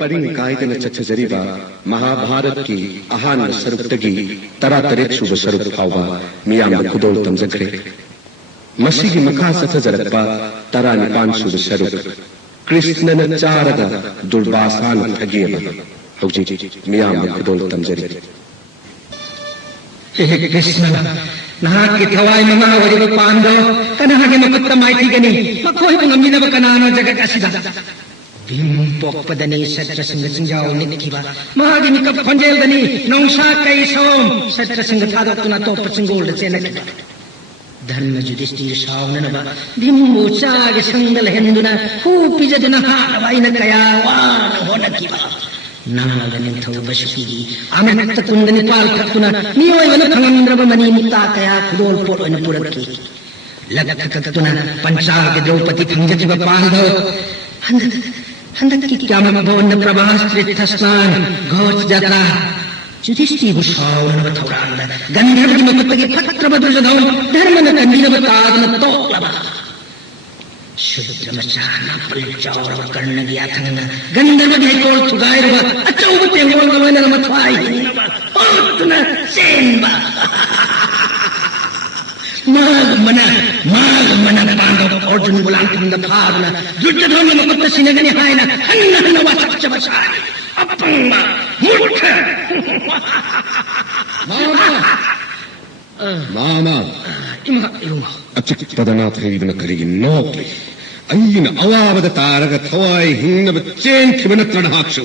Purring कायदन चथजरीबा Mahabharat की अहान सरुक्तगी तरा तरेत सुब सरुक फावबा मियाम खुदोल तमजखरे मसीगी मखा चथजरकबा तरा निपान सुब सरुक कृष्णन चारगा दुर्वासान थगेबा हौजी मियाम खुदोल तमजरी हे कृष्ण नहाक की थवाई ममा वरिब पांडव कनागे मकुत्त माइथी गनी मखोय ngamiनब कनानो जगत असिदा भीम पोकपदनी सच्च सिंह सिंजाव निकिबा महागी मिकप खंजेलदनी नौशा कई सोम सच्च सिंह थादोक्तुना तोप सिंगोल चेनकिबा धर्म युधिष्ठिर सावननबा भीम मोचागे संगल हेंदुना हु पिजदुना हावाइन कया वान होनकिबा नाग निंथौ बशकी आमक्त तुंगनि पाल थक्तुना मियोयवन खंगंद्रब मनी मुक्ता कया खुदोल पोट ओइन पुरकी लगक कतुना पंचाग द्रौपदी फंगजिब पांडव हंदकी क्या भवन प्रभास त्रिथस्नान घोष जात्रा युधिष्ठिर सावनन थौरांग गंधर्व मकपगे फत्र बद्रजदौ धर्मन कंदिनब तादन तोलबा शुद्रमचाना पलचौर कर्ण गया थंगना गंधर्व ढेकोल थुगायरबा अचौब तेंगोल गवन मथवाई ओतना सेनबा माग मना पांडव अर्जुन बुलान थंग फारना दुर्योधन मकत सिनगनि हायना हन्न वाचच बसारी अपंगा मूर्ख मामा अचक तदनाथ हेदन करिगी नोक्ली अय्यन अवाबद तारग थवाई हिंगब चेन खिबन तडहाक्षु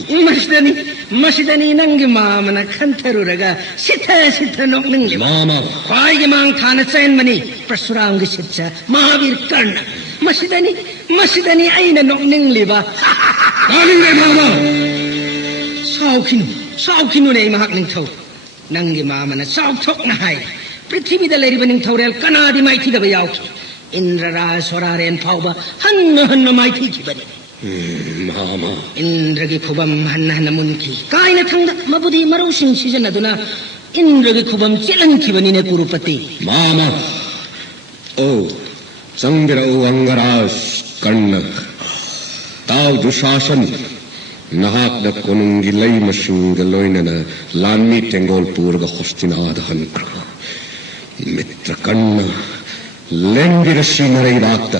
मसिदनी नंगी मामना खंथरुरग सिथ नोक्निंग मामा खायगी मांग थान चैन मनी परशुराम गी सिच्छ महावीर कर्ण मसिदनी अयन नोक्निंग लिबा कालिंगे मामा साउखिनु ने महाक निंथौ नंगी मामना साउथोकना हाय पृथ्वीदा लेरिब निंथौरेल कनादि माइथीदब याउखि इंद्रराज सोरारेन फाउबा हन्न माइथी खिबनी मामा इंद्रगी खुबम हन्न मुनकी कायना थंग मबुदी मरुसिंग सिजनदुना इंद्रगी खुबम चेलन खिबनी ने कुरुपति मामा ओ संगिर ओ अंगराज कर्ण ताव दुशासन नहाक द कोनुंगी लई मशिंग लोइनन लामी टेंगोल पूर्ग होस्तिनाद हंक्र मित्र कर्ण लेंगिर श्रीनरई बात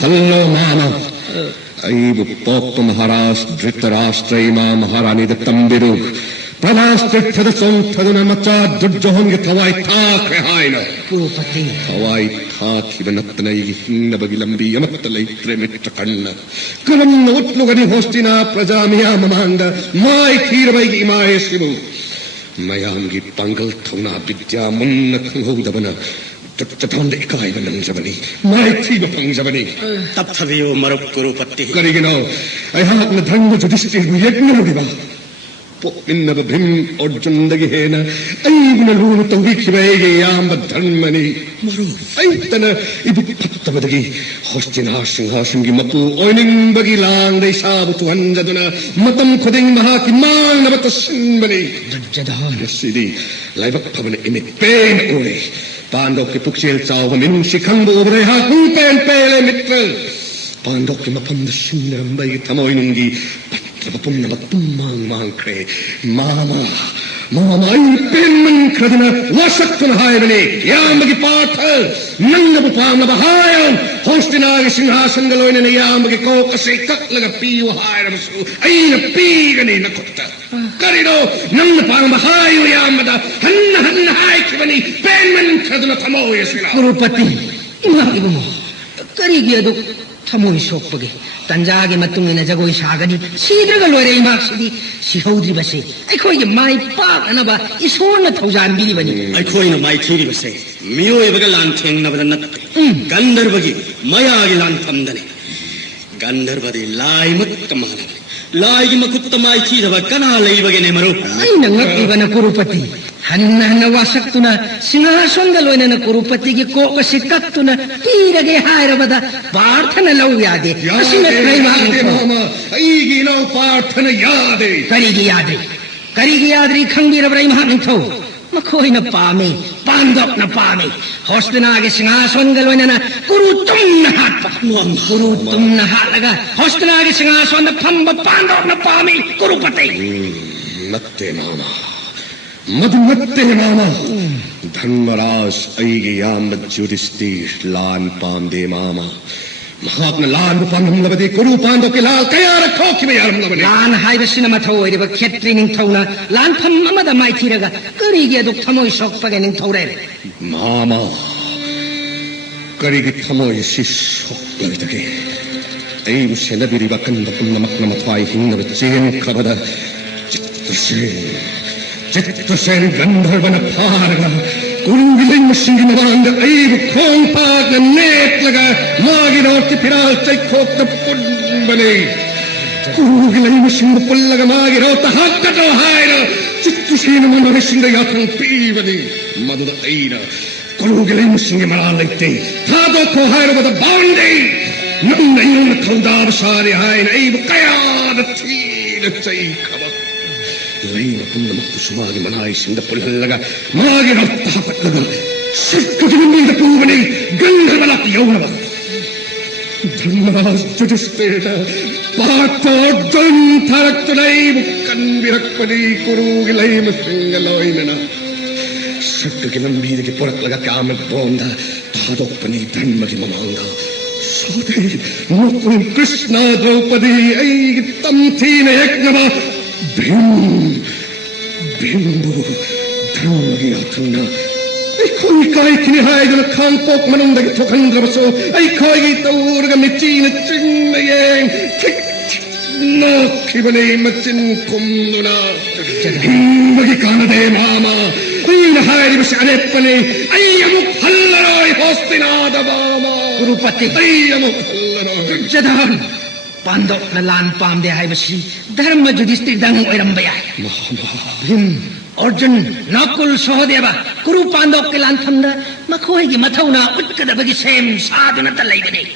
हल्लो मामा अईब पोक्त महाराज धृतराष्ट्र इमा महारानी द तंबिरु प्रभास्त्रिथद सोंथदुन मचा दुर्जोहन के थवाई थाक रेहायन कुरुपति थवाई थाक हिबनत्तनई हिंगबगी लंबी यमत्तलई मित्र कर्ण कलन्न उट्लुगनि होस्तिना प्रजामिया ममांग माय खीरबई इमाए शिबु मयांगी पंगल थौना विद्या मुन्न खंगौदबना चटचटोंद इकाई बनंजबनी माइथी बफंगजबनी तब थवियो मरुप कुरुपति करिगिनो अयहाक न धर्म युधिष्ठिर यज्ञ लुगिबा पोइन्नब भीम अर्जुनदगी हेन अयबन लून तौगी खिबेगे याम धर्मनी मरु अयतन इबु फत्तबदगी होस्तिना सिंहासनगी मपु ओइनिंबगी लांगदै साबतु हंजदुना मतम खुदिंग महाकी मांगनबत सिंबनी दुर्योधन सिदी लाइबक फबन इने पेन ओरे पांडव के पुक्षेल चाव मिनु शिखंग ओबरे हा पेन पेले मित्र पांडव के मफंद सिंगरंबई थमोइनुंगी पपुन्न बत्तुम मांग क्रे मामा पेन मन क्रदना वसक्तुन हायबने यामगी पाठ नंगब पांगब हायो होस्तिनागे सिंहासन गलोइने यामगी कोकसे कक्लग पीव हायरमसु अयन पीगने नकुत्ता करिनो नंग पांगब हायो यामदा हन्न हाय किबनी पेन मन क्रदना थमोय सिला कुरुपति इमागिबो करिगी अदु थमोय सोकपगे तंजागे मतुंगिना जगोई सागनी सीद्रग लोरे इमाक्सिदी सिहौद्री बसे अखोई माई पाक अनबा इसोरन थौजान बिरिबनी अखोइना माई थीरी बसे मियोयबग लान थेंगनबद नत गंधर्वगी मयागी लान थमदने गंधर्वदी लाई मत मानने लाइगी मकुत्त माई थीरब कना लेइबगेने मरु अइना ngakibana kurupati हन्न वासक्तुना सिंहासन गलोइना कुरुपति की कोकसे कक्तुना पीरगे हायरबदा प्रार्थना लौ यादे असिन क्रैमा मामा अईगी नो प्रार्थना करिगी यादे खंगीरब रई महानिथौ मखोइना pandok na pami. Hoste na agi singason galwan na kurutum na hatpa. Kurutum na halaga. Hoste na agi singason na pamba pandok na pami. Kurupati. Natte mama. Madhunatte mama. Dharmaraj aigi yam Yudhishthir laan pande mama. Mahak na laan upang labadi kuru pandok ke laal kaya rakho ki yaram labadi. Lan haibasina matho iriba khetri ning thona lan tham mamada mai thiraga kari ge duk thamoi sok page ning thore. Mama. Karigi thamoi sis sok labitake. Ay usena biriba kanda punna makna mathwai hinna chen kabada. Chitrasen Gandharvana Paraga Kurungiling Singinavanga Aibu Kompag and Netlaga Magiroti Piral Taikok the Pudbane Kurugiling Singapullaga Magirota Hakato Haida Chitrusina Mandarishinga Yatan Pivani Mother Aida Kurugiling Singamalate Tado Kohaira with a boundy Nunda Yuna Kaldar Sari Hain Aibu Kaya the tea the take Laina punna mattu sumagi manai sinda pulhallaga magi ratta hapatlaga sikkadinni da puvani Gandharvalak yaunava Dharmaraj Yudhishthira paatto dantharaktunai mukkan virakpadi kurugilai masingaloinana sikkagi nambidigi poratlaga kamal bonda thadoppani dharmagi mamanga sode nokun Krishna Draupadi ai tamthina eknava Bimbo, Dhamagi Atana. I koi kai kini haidana kampok manunda ki tokandra baso. I koi ki taurga mitina chinmayang. Tik no kibane machin kumduna. Himbagi kanade mama. Ina haidi basi anepane. Ayamuk hallaroi hostinada mama. Kurupati. Ayamuk hallaroi. Jadahan. Pandok na lan pam de haibasi Dharma Yudhishthir dangang oirambaya. Arjun Nakul Sahadeva Kuru Pandok ke lan thamda makhoi gi mathauna utkadabagi sem saduna talaibane.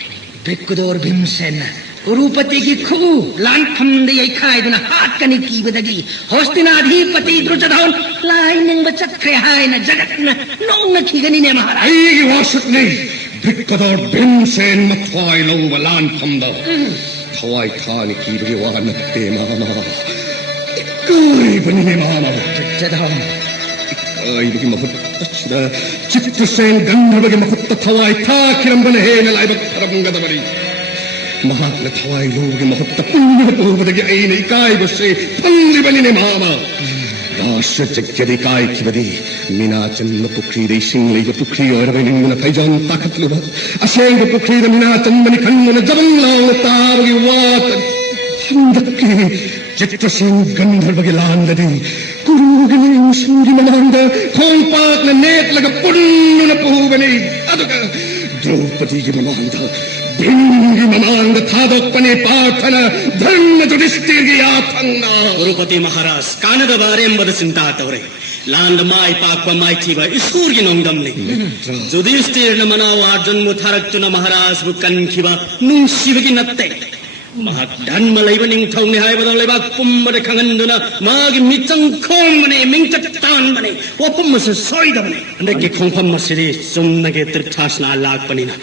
Bikkudur Bhimsena Kurupati ki khu lan thamde ai khaiduna hatkani kibadagi Hostinadhipati Drujadhan laining bachakre haina jagatna nongna khigani ne maharaj. Ai wasatne Bikkudur Bhimsen mathwai lova lan thamda. Thawai thani kibagi wanatte mama. Ikai bani mama. Jadam. Ikai bagi mahutta Chitrasen Gandharvagi mahutta thawai tha kirambane hena laibak paramgadamari. Mahatna thawai logi mahutta punya purvadagi aina ikai base phalli bani mama. Rasya jagyadi kai kibadi mina channa pukri de singlei pukri oirabani mina kaijan takatluba asenga pukri de mina chanmani kannana jabanlau targi wat handakki Chitrasen Gandharvagi landadi kurugini usungi mananda kompak na netlaga punnuna puhubani aduga Draupadi gi mananda Bhingi mamanga thadoppane paathana Dharma Yudhishthir gi yathanga Kurupati Maharaj Kanada barembada sintatavre Land mai pakwa mai thiba Iskurgi nongdamne Yudhishthir na manawa Arjun mutharakchuna Maharaj bukan khiba nung shivagi natte Mahak dharma laibaning thongni haibadang laibak pumbade khanganduna magi michang khongmane mingchatan bane wapummas soidamane andake khongpham masiri sumnage tirthasna lakpanina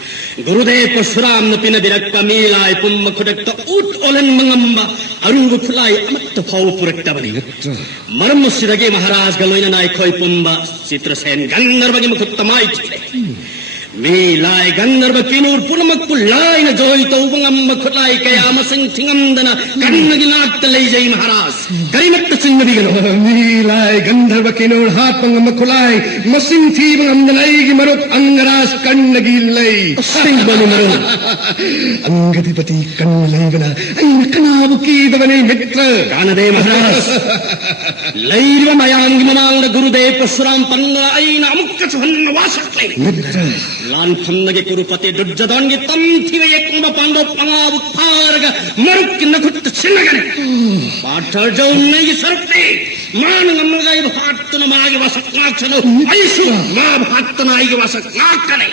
Gurudev Parsuram na pinabirakka milai pumma khudakta ut olen mangamba arugu phulai amatta phau puraktabane marammusirage Maharaj galoina nai khoi pumba Chitrasen Gandharvagi mukhuttamai chile Milai Gandharva kinur pulamak pulai na joy to bangam khulai kaya masing thingandana kannagi natta leijai Maharaj karimatta sinnabi gano Milai Gandharva kinur hat bangam khulai masing thi bangam dalai gi maruk angaras kannagi lei sing bani maruk angadipati kannalai gana aina kanabu ki davane mitra Kanade Maharaj leirva mayangi mamanga Gurudev Parsuram panga aina amukka suhanna wasatle mitra Lan thamnage Kurupati Durjadhan gi tamthive ekma Pandav pangavu pharaga maruk nakutta chinnagane Pathar jaunne gi sarpe manangamgai bhattuna magi vasaknachano aisu ma bhattuna igi vasaknakane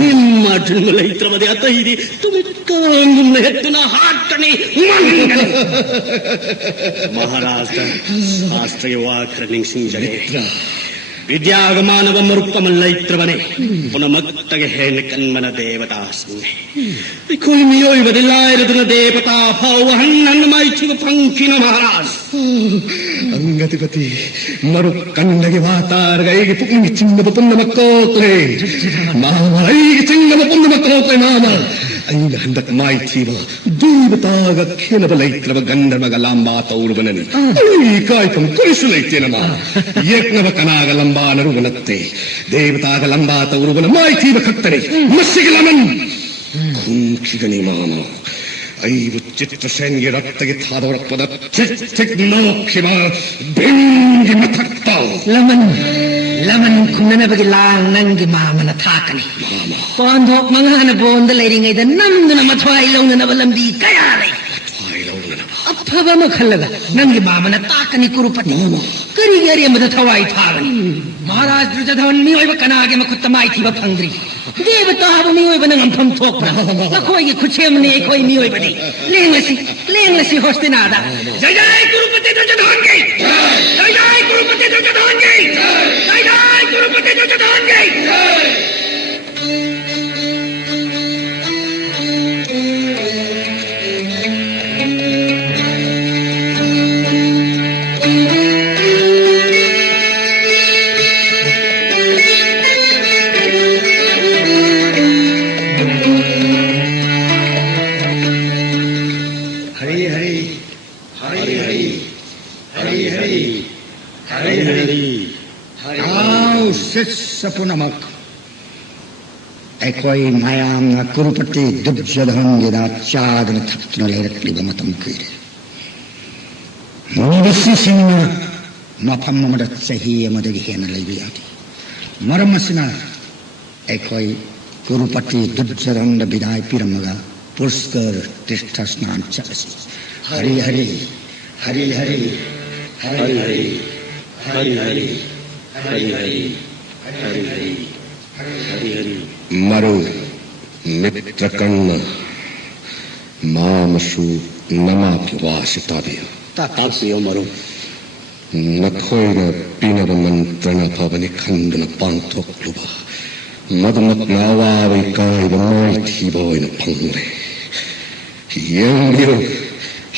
nimma jannalai tramade ataidi tumikkangunne hettuna hattane mangane Maharaj shastra ge wakhraning singjane ವಿದ್ಯಾಗ ಮಾನವ ಮರುಪ್ಪಮಲ್ಲ ಇತ್ರವನೇ ಪುನಮತ್ತಗೆ ಹೇಳಿ ಕನ್ಮನ ದೇವತಾ ಸಂಘೆ ಕುಯ್ ಮಿಯೋಯ್ವದಿಲ್ಲ ಇರದನ ದೇವತಾ ಭಾವ ಹಣ್ಣನ್ನು ಮಾಯಿಸುವ ಪಂಕಿನ ಮಹಾರಾಜ್ ಅಂಗತಿಪತಿ ಮರು ಕಣ್ಣಗೆ ವಾತಾರ್ಗೈಗೆ ಪುಂಗಿ ಚಿನ್ನದ ಪುಣ್ಯ ಮಕ್ಕೋತ್ರೆ ಮಾಮ ಐಗೆ ಚಿನ್ನದ ಪುಣ್ಯ ಮಕ್ಕೋತ್ರೆ ಮಾಮ ಐಗ ಹಂದಕ್ ಮಾಯ್ತೀವ ದೇವತಾಗ ಖೇಲದ ಲೈತ್ರವ ಗಂಧರ್ವಗ ಲಾಂಬಾ ತೌರುವನನಿ ಐ ಕಾಯ್ಕಂ ಕುರಿಸುಲೈತೇನ ಮಾ ಯಜ್ಞವ ಕನಾಗ ಲಂಬಾ ನರುವನತ್ತೆ ದೇವತಾಗ ಲಂಬಾ ತೌರುವನ ಮಾಯ್ತೀವ ಕತ್ತನೆ ಮಸ್ಸಿಗೆ ಲಮನ್ ಕುಂಕಿಗನಿ ಮಾಮ ಐದು ಚಿತ್ರಸೇನಿಗೆ ರಕ್ತಗೆ ತಾದವರಪ್ಪದ ಚಿಕ್ ನೋಕಿವ ಬೆಂಗಿ ಮಥಕ್ತಾವ್ laman kunana bagi lang nangi mama na takani pondok mangana bonda leiring ai da namduna mathwai lawna na balambi kayale appa ma khallaga nangi mama na takani kurupati kari gari amada thawai thagani maharaj drujadhavan mi oi bakana age makuttamai thiba phangri devata habu mi oi banang ampham thokna lakoi gi khuchem ne koi mi oi badi lenglasi hostinada jai jai kurupati drujadhavan ki jai jai kurupati drujadhavan ki jai jai kurupati drujadhavan ki Sapunamak Ekoi Mayam Kurupati Dubjadhangida Chad and Taptunalet Libamatum Kiri. Movisina Mapamada Sahi Madagihan Leviati. Maramasina Ekoi Kurupati Dubjadhanga Bidai Piramaga Puskar Tistasnan Chasi. Hari Hari Hari Hari Hari Hari Hari Hari Hari Hari Hari Hari Hari Hari Maru Mitrakanna Mamasu Namapi Vasitavia Tapsiyo Maru Nakoira Pinava Mantrana Pavani Kandana Pantok Luba Madamak Nawavi Kai the mighty boy in a pangre Yangyo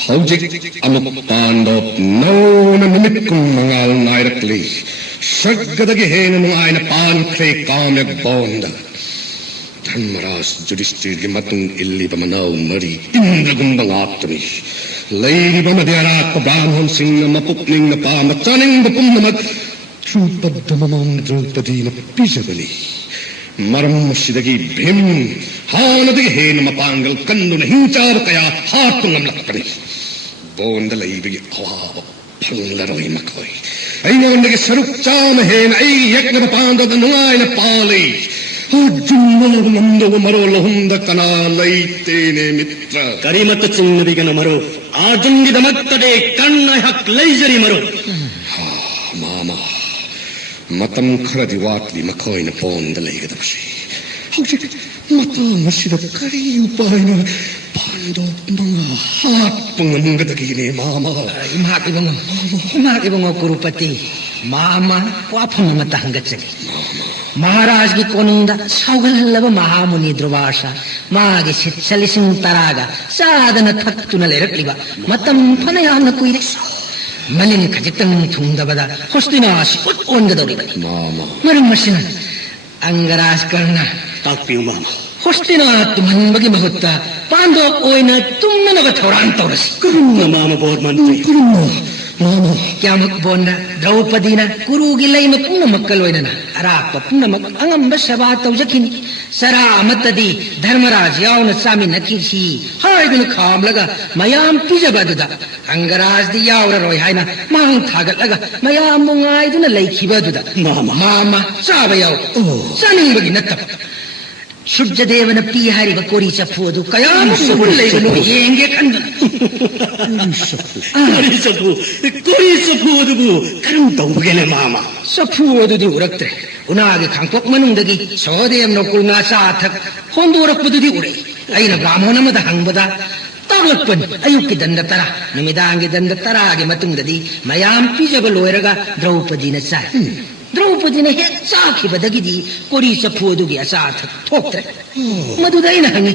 Haujik Amapando no Namikum Mangal Nairakli Shaggadagi Henum Aina Pan Kre Kamek Bonda Dharmaras Judistir Gimatun Illibamanau Mari Indragumbangaptami Lady Bamadiarak Brahman Singh Mapupning the Palm Turning the Punamak Trupadamamam Drupadina Pisabali Maram Shidagi Bim Hanadi Henamapangal Kandun Hincharkaya Hartungam Lakari Bonda Lady Awa Pangaroi Makoi I know the Saruk Cham Hen, I yak the pound of the Nine Pali. Oh, Jumbo Marola Hunda Kana, late Mitra. Karimata Chingana Maro, Arjun the Matta de Kana Hak Lasery Maro. Ah, Mama. Matam Kradi Watli Macoin upon the lake of the sea. How did Matam see the Kari Upina Pando Manga Heart Pungamungati, Mama? Makibong Kurupati Mama Wapunamatangati Maharaj ki konunda Saugalava Mahamuni Druvasha Magi Salising Taraga Sadana Taktuna Lerkliva Matam Panayana Kuiris Malin Kajitan Tundabada Hostinas on the Doriba Mama Maramashina Angaras Karna Tapsiyo Mama Hostina Tumanbagi Mahutta Pando Oina Tumanava Torantos Kuruna Mama Bodmantri Mama Kyamak Bonda Draupadina Kuru Gilay na puna magkaloy na Arapa puna mag-angamba sa bataw jakin Sara amatadi Dharmaraj yaw na samin nakisi Hay na kamlaga Mayam pijabadada Angaraj di yaw na roy hay na Mahang tagat laga Mayam mungay doon na laikibadada Mama Saba yaw Saning bagi natap Subjadevana pihari ba kori sa pudo Kaya masubulay ko Yenge kanda Kori sa pudo mo Karang tawagin na Mama Sa pudo di uraktre Unagi kangkok manundagi Sodem no kul nga sa atak Hondo urak pudo di uray Ay nagramo na madahang bada Taglagpan ayuk ki dandatara Numidang ki dandatara Agi matungdadi Mayam pijabaloy raga Draupadi na say ꯗ꯭ꯔꯧꯄꯗꯤꯅ ꯍꯦꯛ ꯆꯥꯈꯤꯕꯗꯒꯤꯗꯤ ꯀꯣꯔꯤ ꯆꯐꯨ ꯑꯗꯨꯒꯤ ꯑꯆꯥ ꯑꯊꯛ ꯊꯣꯛꯇ꯭ꯔꯦ ꯃꯗꯨꯗ ꯑꯩꯅ ꯍꯪꯉꯤ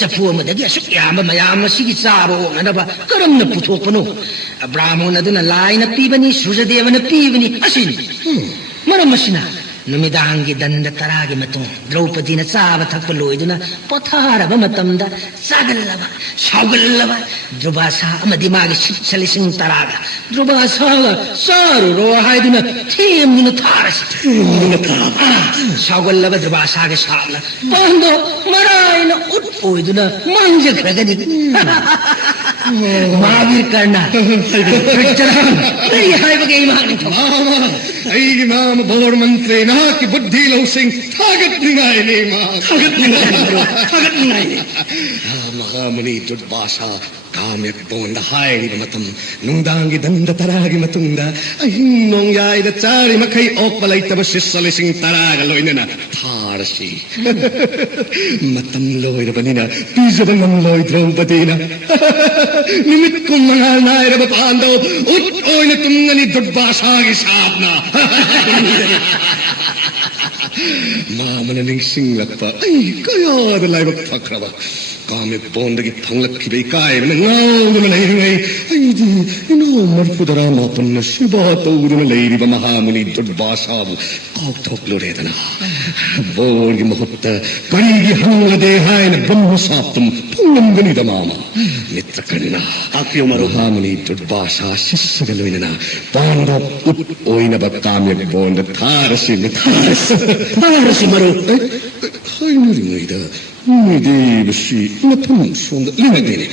ꯆꯐꯨ ꯑꯃꯗꯒꯤ ꯑꯁꯨꯛ ꯌꯥꯝꯕ ꯃꯌꯥꯝ ꯑꯁꯤꯒꯤ ꯆꯥꯕ ꯑꯣꯛꯅꯅꯕ ꯀꯔꯝꯅ ꯄꯨꯊꯣꯛꯄꯅꯣ ꯕ꯭ꯔꯥꯍ꯭ꯃꯣꯟ ꯑꯗꯨꯅ ꯂꯥꯏꯅ ꯄꯤꯕꯅꯤ ꯁꯨꯔꯖꯗꯦꯕꯅ ꯄꯤꯕꯅꯤ ꯑꯁꯤꯅꯤ ꯃꯔꯝ ꯑꯁꯤꯅ ꯅꯨꯃꯤꯗꯥꯡꯒꯤ ꯗꯟꯗ 10ꯒꯤ ꯃꯇꯨꯡ ꯗ꯭ꯔꯧꯄꯗꯤꯅ ꯆꯥꯕ ꯊꯛꯄ ꯂꯣꯏꯗꯨꯅ ꯄꯣꯊꯥꯔꯕ ꯃꯇꯝꯗ ꯆꯥꯒꯜꯂꯕ ꯁꯥꯎꯒꯜꯂꯕ ꯗ꯭ꯔꯨꯕꯥꯁꯥ ꯑꯃꯗꯤ ꯃꯥꯒꯤ ꯁꯤꯠꯁ 10,000ꯒ ꯗ꯭ꯔꯨꯕꯥꯁꯥꯒ ꯆꯥꯔꯨꯔꯣ ꯍꯥꯏꯗꯨꯅ ꯊꯦꯝꯗꯨꯅ ꯊꯥꯔꯁꯤ ꯁꯥꯎꯒꯜꯂꯕ ꯗ꯭ꯔꯨꯕꯥꯁꯥꯒꯤ ꯁꯥꯞꯅ ꯄꯥꯟꯗꯣ ꯃꯔꯥꯏꯅ ꯎꯠ ꯑꯣꯏꯗꯨꯅ ꯃꯥꯡꯖꯈ꯭ꯔꯒꯅꯤ ꯃꯍꯥꯕꯤꯔ ꯀꯔꯅ ꯀꯔꯤ ꯍꯥꯏꯕꯒꯦ ꯏꯃꯥ ꯅꯤꯡꯊꯧ ꯑꯩꯒꯤ ꯃꯥꯃ ꯕꯣꯔ ꯃꯟꯇ꯭ꯔꯤ ꯅꯍꯥꯛꯀꯤ ꯕꯨද්ධꯤ ꯂꯧꯁꯤꯡ ꯊꯥꯒꯠꯅꯤꯡꯉꯥꯏꯅꯤ ꯊꯥꯒꯠꯅꯤꯡꯉꯥꯏꯅꯤ ꯃꯍꯥꯃꯨꯅꯤ ꯗꯨꯔꯚꯥꯁꯥ ꯀꯥꯃꯌꯛꯕꯣꯟꯗ ꯍꯥꯏꯔꯤꯕ ꯃꯇꯝ ꯅꯨꯡꯗꯥꯡꯒꯤ ꯗꯟꯗ 10ꯒꯤ ꯃꯇꯨꯡꯗ ꯑꯍꯤꯡ ꯅꯣꯡꯌꯥꯏꯗ ꯆꯥꯔꯤ ꯃꯈꯩ ꯑꯣꯛꯄ ꯂꯩꯇꯕ ꯁꯤꯁ 10,000ꯒ ꯂꯣꯏꯅꯅ ꯊꯥꯔꯁꯤ ꯃꯇꯝ ꯂꯣꯏꯔꯕꯅꯤ나 ꯄꯤꯖꯕ ꯉꯝꯂꯣꯏ ꯗ꯭ꯔꯧꯄꯗꯤꯅ ꯅꯨꯃꯤꯠ 9 ꯅꯥꯏꯔꯕ ꯄꯥꯟꯗꯣ ꯎꯠ ꯑꯣꯏꯅ ꯇꯨꯝꯒꯅꯤ ꯗꯨꯔꯚꯥꯁꯥꯒꯤ ꯁꯥꯞꯅ ꯃꯥꯃꯅ ꯅꯤꯡꯁꯤꯡꯂꯛꯄ ꯑꯩ ꯀꯌꯥꯗ ꯂꯥꯏꯕꯛ ꯐꯈ꯭ꯔꯕ ꯀꯥꯃꯌꯛꯕꯣꯟꯗꯒꯤ ꯐꯪꯂꯛꯈꯤꯕ ꯏꯀꯥꯏꯕꯅ ꯉꯥꯎꯗꯨꯅ ꯂꯩꯔꯤꯉꯩ ꯑꯩꯗꯤ ꯏꯅꯥꯎ 64 ꯁꯦꯕꯥ ꯇꯧꯗꯨꯅ ꯂꯩꯔꯤꯕ ꯃꯍꯥꯃꯨꯅꯤ ꯗꯨꯔꯚꯥꯁꯥꯕꯨ ꯀꯥꯎꯊꯣꯛꯂꯨꯔꯦꯗꯅ ꯕꯣꯔꯒꯤ ꯃꯍꯨꯠꯇ ꯀꯔꯤꯒꯤ ꯍꯪꯂꯗꯦ ꯍꯥꯏꯅ ꯕ꯭ꯔꯍ꯭ꯃꯁꯥꯞꯇꯝ ꯐꯪꯂꯝꯒꯅꯤꯗ ꯃꯥꯃ ꯃꯤꯇ꯭ꯔꯀꯔꯅ ꯇꯥꯛꯄꯤꯌꯨ ꯃꯔꯨꯞ ꯃꯍꯥꯃꯨꯅꯤ ꯗꯨꯔꯚꯥꯁꯥ ꯁꯤꯁꯁꯒ ꯂꯣꯏꯅꯅ ꯄꯥꯟꯗ ꯎꯠ ꯑꯣꯏꯅꯕ ꯀꯥꯃꯌꯛꯕꯣꯟꯗ ꯊꯥꯔꯁꯤ ꯃꯔꯨꯞ ꯍꯥꯏꯅꯔꯤꯉꯩꯗ ꯃꯤꯗꯦꯕꯁꯤ ꯃꯐꯝ ꯁꯣꯝꯗ ꯂꯩꯅꯗꯦꯅꯦ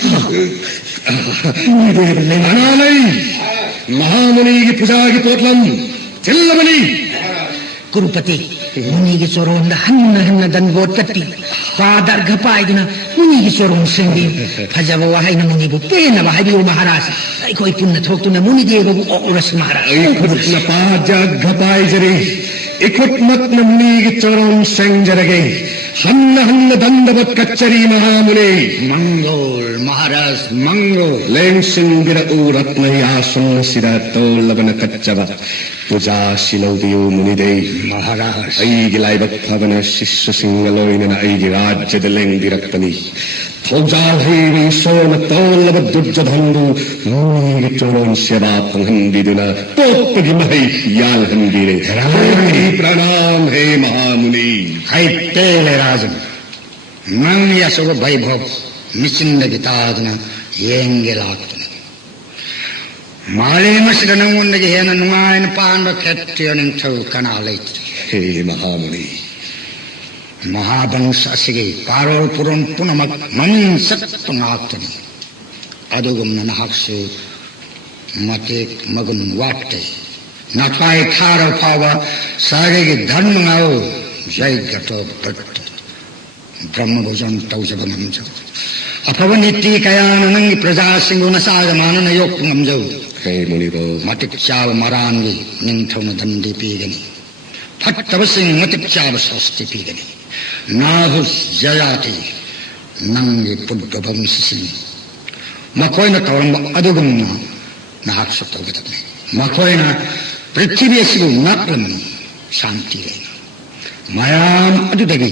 ꯑꯅꯥꯂꯩ ꯃꯍꯥꯃꯨꯅꯤꯒꯤ ꯄꯨꯖꯥꯒꯤ ꯄꯣꯠꯂꯝ ꯊꯤꯜꯂꯕꯅꯤ ꯀꯨꯔꯨꯄꯇꯤ ꯃꯨꯅꯤꯒꯤ ꯆꯣꯔꯣꯟꯗ ꯍꯟꯅ ꯗꯟꯕꯣꯠ ꯀꯠꯄꯤ ꯄꯥꯗꯔꯘ ꯄꯥꯏꯗꯨꯅ ꯃꯨꯅꯤꯒꯤ ꯆꯣꯔꯣꯟ ꯁꯦꯡꯕꯤꯌꯨ ꯐꯖꯕ ꯋꯥꯍꯩꯅ ꯃꯨꯅꯤꯕꯨ ꯄꯦꯟꯅꯕ ꯍꯥꯏꯕꯤꯌꯨ ꯃꯍꯥꯔꯥꯖ ꯑꯩꯈꯣꯏ ꯄꯨꯟꯅ ꯊꯣꯛꯇꯨꯅ ꯃꯨꯅꯤꯗꯦꯕꯕꯨ ꯑꯣꯛꯎꯔꯁꯤ ꯃꯍꯥꯔꯥꯖ ꯑꯩ ꯈꯨꯠꯅ ꯄꯥꯖꯒ ꯄꯥꯏꯖꯔꯤ इखुटमत्न मुनिगी चरण संजरगे हन्न दंडवत कच्चरी महामुनि मंगोल महाराज मंगोल लेंसिंगिर उरत्न यासन सिरा तोलबन कच्चब पूजा सिलौदियो मुनिदे महाराज ऐगी लाइबक फबन शिष्य सिंगलोइनन ऐगी राज्यद लेंगिरक्पनि थौजाल हेवी सोन तोलब दुर्जधंदु मुनिगी चरण सेवा पंहंदिदुना पोपगी महि यालहंदिरे प्रणाम हे महामुनि हैतेले राजन नंग यसुग वैभव मिचिंद गितादना येंगे लाक्तन माले मसिद नंगुंदगे हेन नुंगायन पांड केट्टियो निंथौ कना लैत्रि हे महामुनि महावंश असिगे पारोल पुरन पुनमक मनिं सत्तु नाक्तनि अदुगुमन नहक्सु मतेक मगुन वाट्टे नाथवाई खार फावा सागे की धर्म आओ जय गतो बट ब्रह्म भोजन तौजब नमजो अफव नीति कयान नंगी प्रजा सिंगु नसाग मानन योग नमजो हे मुनिरो मतिक चाव मरांगी निंथौ न दंडी पीगनी फट्टव सिंह मतिक चाव स्वस्ति पीगनी नाहुस जयाति नंगी पुद्ध वंशसिंह मखोइन तौरंब अदुगुमना नाहक्सु तौगतने मखोइन पृथ्वी असिबु नाक्रमनि शांति लेना मयाम अदुदगी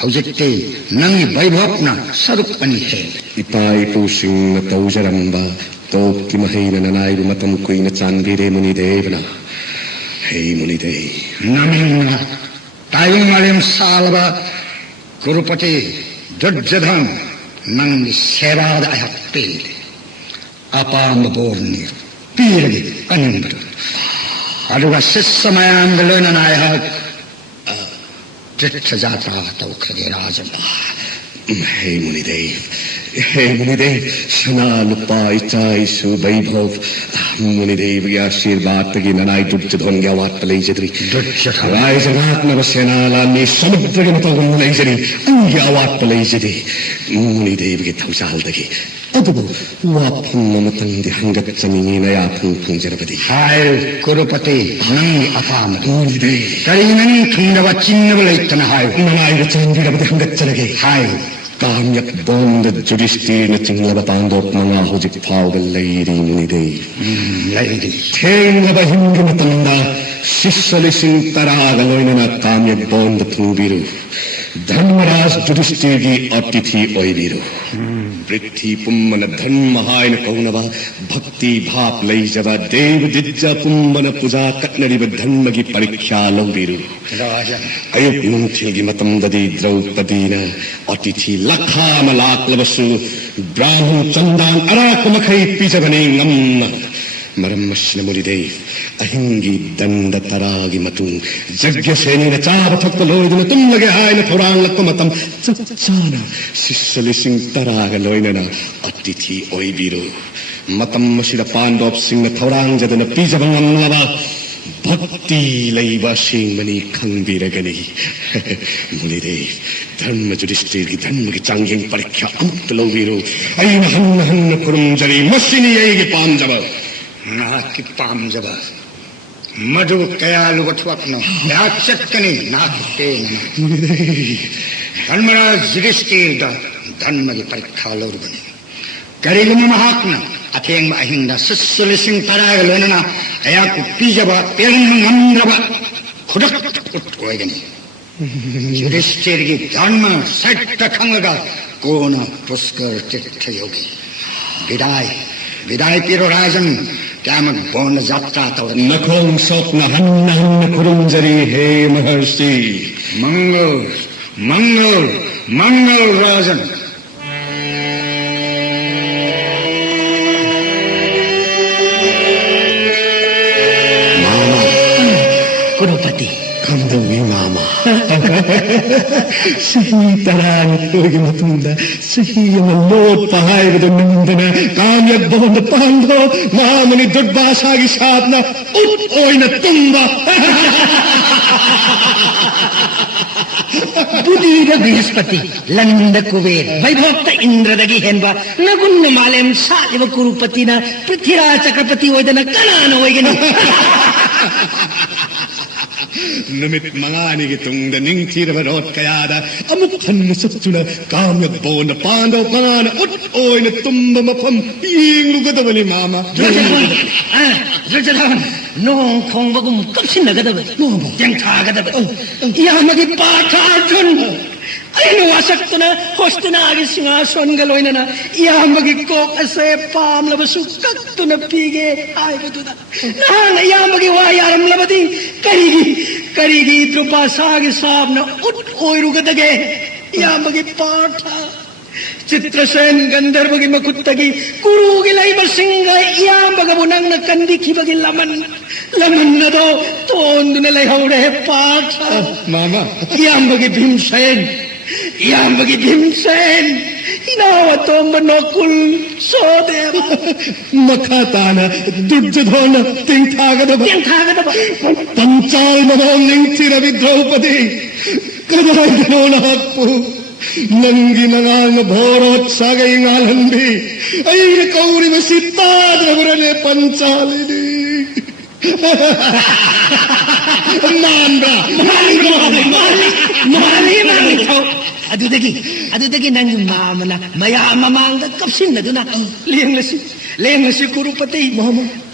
हौजक्ते नंगी वैभवना सरुप अनि हे इपाई पुसिंग तौजरंबा तोक्की महीन ननाई मतम कुइन चांदीरे मुनिदेवना हे मुनिदेव नमिंग तायुं मालिम सालबा कुरुपति दुर्जधन नंगी सेवाद अहप्पे अपाम बोर्नी पीरगी अनिंद्र अदुगा शिष्य मयांग लोनन आयहक तीर्थ जात्रा तौखगे राजन हे मुनिदेव सना लुपा इचाइसु वैभव मुनिदेव की आशीर्वाद तगी ननाई दुर्जधन की आवाज पलई जदरी दुर्जधन राय जगत नव सेनाला में समुद्र के मत लई जरी अंगी आवाज पलई जदी मुनिदेव की थौसाल तगी अदबु वाफम ममतंदि हंगच्चनी नया फुंजरबदी हाय कुरुपति नंगी अपाम मुनिदेव करीननी थुंडव चिन्नव लैतन हाय ननाई रचंगिरबदी हंगच्चलगे हाय काम्यक बोंद जुडिस्तीर्ण चिंगलब पांडोप मंगा होजिक फावगल लैरी मुनिदेव लैरी थेंगब हिंगम तंदा शिष्य लिसिंग तराग लोइनना काम्य बोंद फुबिरु धर्मराज युधिष्ठिरगी अतिथि ओइबिरु पृथ्वी पुम्मन धर्म हाइन कौनवा भक्ति भाप लैजवा देव दिज्जा पुम्मन पूजा कटनरिब धर्मगी परीक्षा लौबिरु अयुक नुंथिलगी मतमददी द्रौपदीना अतिथि लखाम लाक्लबसु ब्राह्मण चंदान अराक मखै पिजबने ngam मरम्मश्न मुरिदेव अहिंगी दंड तरागी मतु यज्ञ सेनी न चाब थक लोइदन तुम लगे हाय न थोरांग लक मतम चचाना शिष्य लिसिंग तराग लोइनना अतिथि ओइबिरु मतम मसिद पांडव सिंह थोरांग जदन पिजबंगम लबा भक्ति लैबा सिंहमनी खंबिरगनी मुनिदेव धर्म युधिष्ठिर की धर्म की चांगिंग परीक्षा अमुक्त लोबिरु अयन हन्न हन्न कुरुंजरी मसिनी येगी पामजब नाकी पामजब मधु कयालु वठवकनो याचकनी नाते धर्मराज युधिष्ठिर धर्म की परीक्षा लोरबनी करेगम महात्म अथेंग अहिंग सस्सलिसिंग तराग लोनना अया कुपीजब पेरन मंद्रब खुदक उठोयगनी युधिष्ठिर की धर्म सत्य खंगगा कोन पुष्कर तीर्थ योगी विदाय विदाय पिरो राजन त्यामक बोन यात्रा तौर नखों स्वप्न हन्न हन्न कुरुंजरी हे महर्षि मंगल मंगल मंगल राजन कुरुपति कंदवी मामा सही तरह होगी मतुंदा सही लोट पहाड़ बद निंदन काम्य बोंद पांडो मामनी दुर्भाषागी साधना उठ ओइन तुम्बा बुद्धीर Brihaspati लंद Kuber वैभक्त इंद्रदगी हेन्बा नगुन्न मालेम सालिव कुरुपतिना Prithviraj चक्रपति ओइदन Kanan ओइगनी Numit mangani ki tungda ningtira barot kayada amuk hanna satuna kamya bona pando mangana ut oina tumba mapam ying lugadabani mama Rajalan nong khong bagum kapsin nagadabani yang thagadabani yamagi pathajun ayno wasaktuna hostuna agi singason galoinana yamagi kok ase pam labasu kaktuna pige aibaduna nang yamagi wayaram labadi karigi drupasagi sabna ut oirugadage yamagi patha Chitrasen गंधर्वगी मकुत्तगी कुरुगी लैबा सिंगा यामगा बुनंगना कंदिखिबगी लमन नदो तोंदुना लैहौरे पाठ मामा यामगी भीमसेन इनावा तोंब नकुल सोदेवा मखाताना दुर्योधन तिंथागदबा पंचाल मनो निंथिर द्रौपदी कदाई गनोना हक्पु नंगी नगांग भोरोत सागई ngalanbi ayir kauri masita draburane pancalini Manda adudagi nang mamana maya mamangda kapsin naduna lenglasi kurupati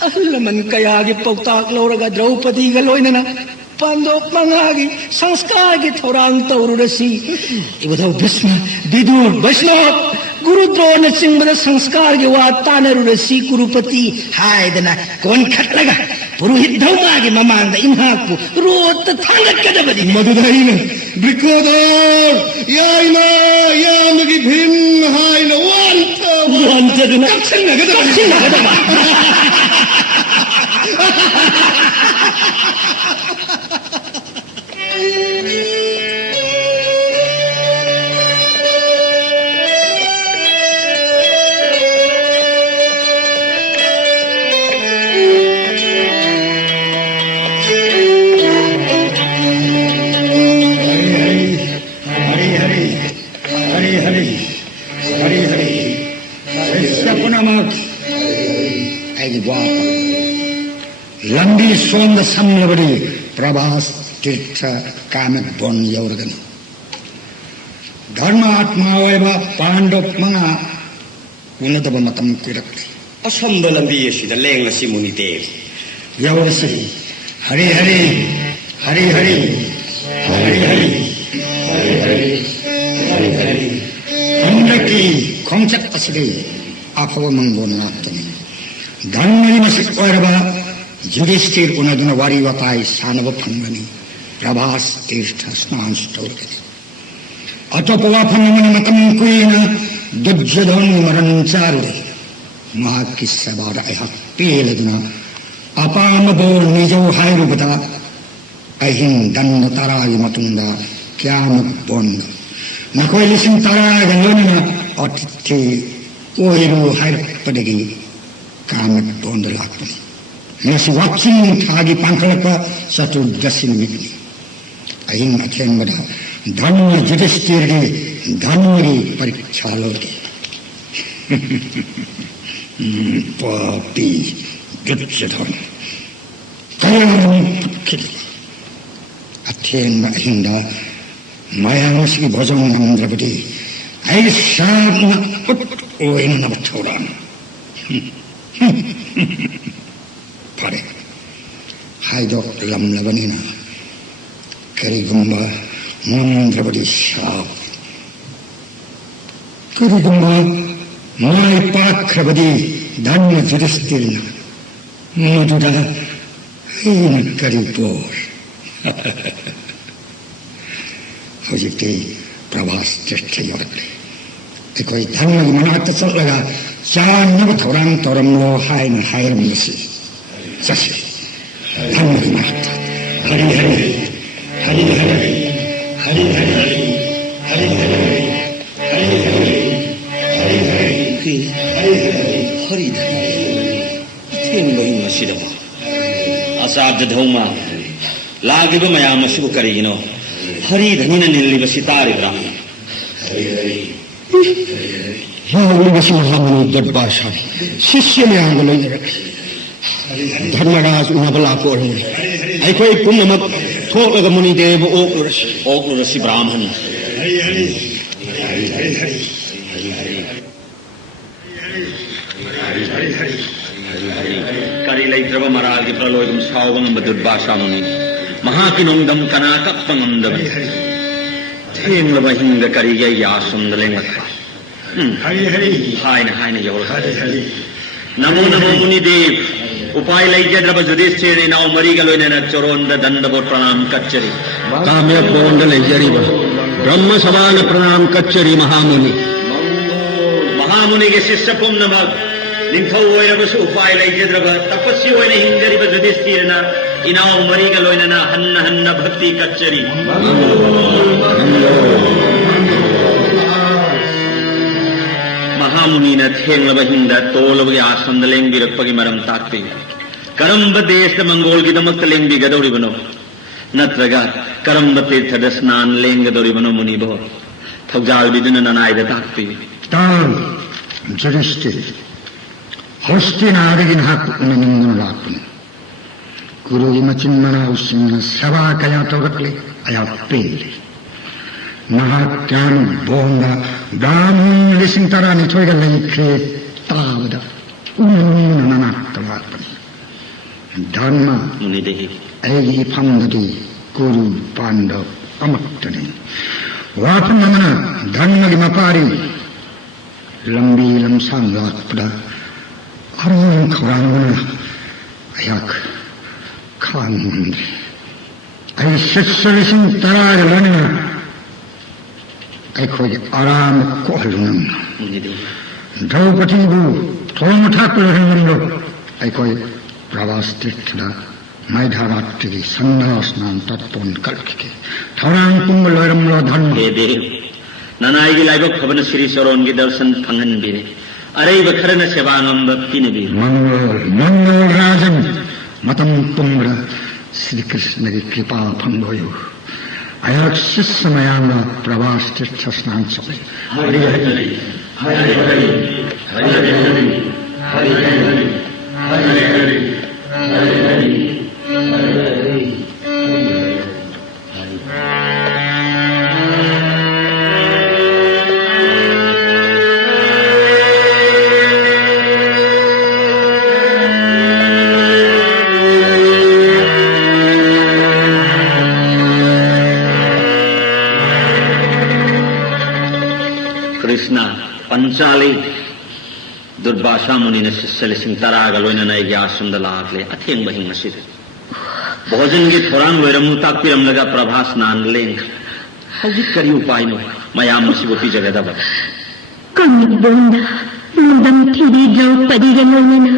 ahlaman kayagi pautak lauraga Draupadi galoinana pandok mangagi sanskagi thorang taururasi ibadaw Bhisma Vidur Vaishnava Guru Drona Singbada sanskagi watanarurasi kurupati haidana kon khatlaga puruhit dhaumagi mamangda inhakpu rota thangatkadabadi Madudaina Brikodor Yaina Yamagi Bhim Haina Wanta kapsin nagadaba लंबी सोंद समलबड़ी प्रभास तीर्थ कामक bone यौरगन धर्म आत्मा वैभा पांडव मंगा उन्नतब मतम किरक असंबल लंबी असिदा लेंगलसी मुनिदेव यौरसी हरि हरि हरि हरि हरि हरि हरि हरि हमकी खोंचक असरे afo mangona atani dhanni masik orba Yudhishthir unaduna varivatai sanava phangani prabhas tirtha snan stokani atopava phangani matam kuina dujjadhan marancharude mahakissavada ayat peladuna apama bol nijo hairubata ahin danna tarai matunda kyamat bonda nakoi lisin tarai ganona atithi oiru hairpadagi kamat bonda lakpani nasi watching thagi pankalaka satu dasin mitni ahin athen bada dhanna Yudhishthirge dhanmari parikshaloke papi Duryodhana kayan kil athen ahinda mayamasi bhajam namdrapati aisha ut oina navathoran pare haidok lamlabanina karigumba namdrapati shab karigumba mai pakrabadi dhanna Yudhishthirna maduda hina karipor hojikti prabhas tirtha yorate ekoi dhanna manata salaga sanna thoran toramlo haina hairam nasi sasi dhanna manata hari hari hari hari hari hari hari hari hari hari ꯊꯦꯡꯕꯒꯤ ꯃꯁꯤꯗꯕ ꯑꯆꯥꯕꯗ ꯙꯧꯃ ꯂꯥꯛꯂꯤꯕ ꯃꯌꯥꯝ ꯑꯁꯤꯕꯨ ꯀꯔꯤꯒꯤꯅꯣ ꯍꯔꯤꯙꯅꯤꯅ ꯅꯤꯜꯂꯤꯕꯁꯤ ꯇꯥꯔꯤꯕ꯭ꯔꯥ ꯂꯥꯛꯂꯤꯕꯁꯤ ꯃꯍꯥꯃꯨꯅꯤ ꯗꯨꯔꯚꯥꯁꯥꯅꯤ ꯁꯤꯁ꯭ꯌ ꯃꯌꯥꯝꯒ ꯂꯣꯏꯅꯔꯛꯈꯤ ꯙꯔꯃꯔꯥꯖ ꯎꯅꯕ ꯂꯥꯛꯄ ꯑꯣꯏꯔꯝꯒꯅꯤ ꯑꯩꯈꯣꯏ ꯄꯨꯝꯅꯃꯛ ꯊꯣꯛꯂꯒ ꯃꯨꯅꯤꯗꯦꯕ ꯑꯣꯛꯂꯨꯔꯁꯤ ꯕ꯭ꯔꯥꯍꯃꯟ ꯀꯔꯤ ꯂꯩꯇ꯭ꯔꯕ ꯃꯔꯥꯜꯒꯤ ꯄ꯭ꯔꯂꯣꯏꯒꯨꯝ ꯁꯥꯎꯕ ꯉꯝꯕ ꯗꯨꯔꯚꯥꯁꯥꯅꯨꯅꯤ ꯃꯍꯥꯛꯀꯤ ꯅꯣꯡꯗꯝ ꯀꯅꯥ ꯀꯞꯄ ꯉꯝꯗꯕꯅꯤ ꯊꯦꯡꯂꯕ ꯍꯤꯡꯗ ꯀꯔꯤꯒꯤ ꯑꯩꯒꯤ ꯑꯥꯁꯣꯝꯗ ꯂꯦꯡꯂꯛꯄ ꯍꯥꯏꯅ ꯍꯥꯏꯅ ꯌꯧꯔꯛꯄ ꯅꯃꯣ ꯅꯃꯣ ꯃꯨꯅꯤꯗꯦv उपाय लैजद्रब युधिष्ठिर इनाव मरीगा लोइनेना चोरोंद दंडबोट प्रणाम कच्चरी काम्य बोंड लैजरीबा ब्रह्म सभान प्रणाम कच्चरी महामुनि महामुनि के शिष्य पुम्नमग निंथौ ओइरबसु उपाय लैजद्रब तपस्वी ओइने हिंजरीब युधिष्ठिरना इनाव मरीगा लोइनेना हन्न हन्न भक्ति कच्चरी महामुनिना थेंगलब हिंदा तोलबगे आसंद लेंबिरक्पगी मरम ताक्ति करंब देशद मंगोलगिदमक्त लेंबिगदौरिबनो नत्रगा करंब तीर्थद स्नान लेंगदौरिबनो मुनिबो थौजालबिदुन ननायद ताक्ति तान Yudhishthir Hostinarigin hakuna ningun lakuna Gurugi machinmana usimna seva kaya togatli ayapili Mahatyanu bonga Brahman lisintarani toiga laikre tavada unanuna nanattavapani Dharma मुनिदेहि aigi phamdadi Guru Pandav amattani Vapanamana dharmagi mapari Lambi lamsang lakpada Arang kharanguna ayak khanmundri Ay sissalisin taraya lanina Aikoi aram kohalunam मुनिदेहि Draupadi bu thomathakulahanlo Aikoi pravas tirthada Maidharatri sandhasnan tatpon kalkike Tharang kumbaloiramlo dharma हे देव ननायगी लाइबक खबन श्री सरोन के दर्शन फंगन बिरे अरे बखरन सेवांगम भक्ति नबी Mangol Rajan Matam Tumbra Sri Krishna ki kripa phangoyo Ayak sissamayama pravas tirthasnan sabe Hari Hari Hari Hari Hari Hari Hari Hari Hari Hari Hari चाली दुर्वासा मुनि ने शिष्य लिसिंग तराग लोइना ये आश्रम लाखले अथेंग बहिंग मसीद भोजन की थोरान वैरमु ताकपिरम लगा प्रभास नान लेंग हौजिक करी उपाय नो मयाम मसीबो पिजगदा बा कमिक बोंदा मुदम थिरी द्रौपदी गलोना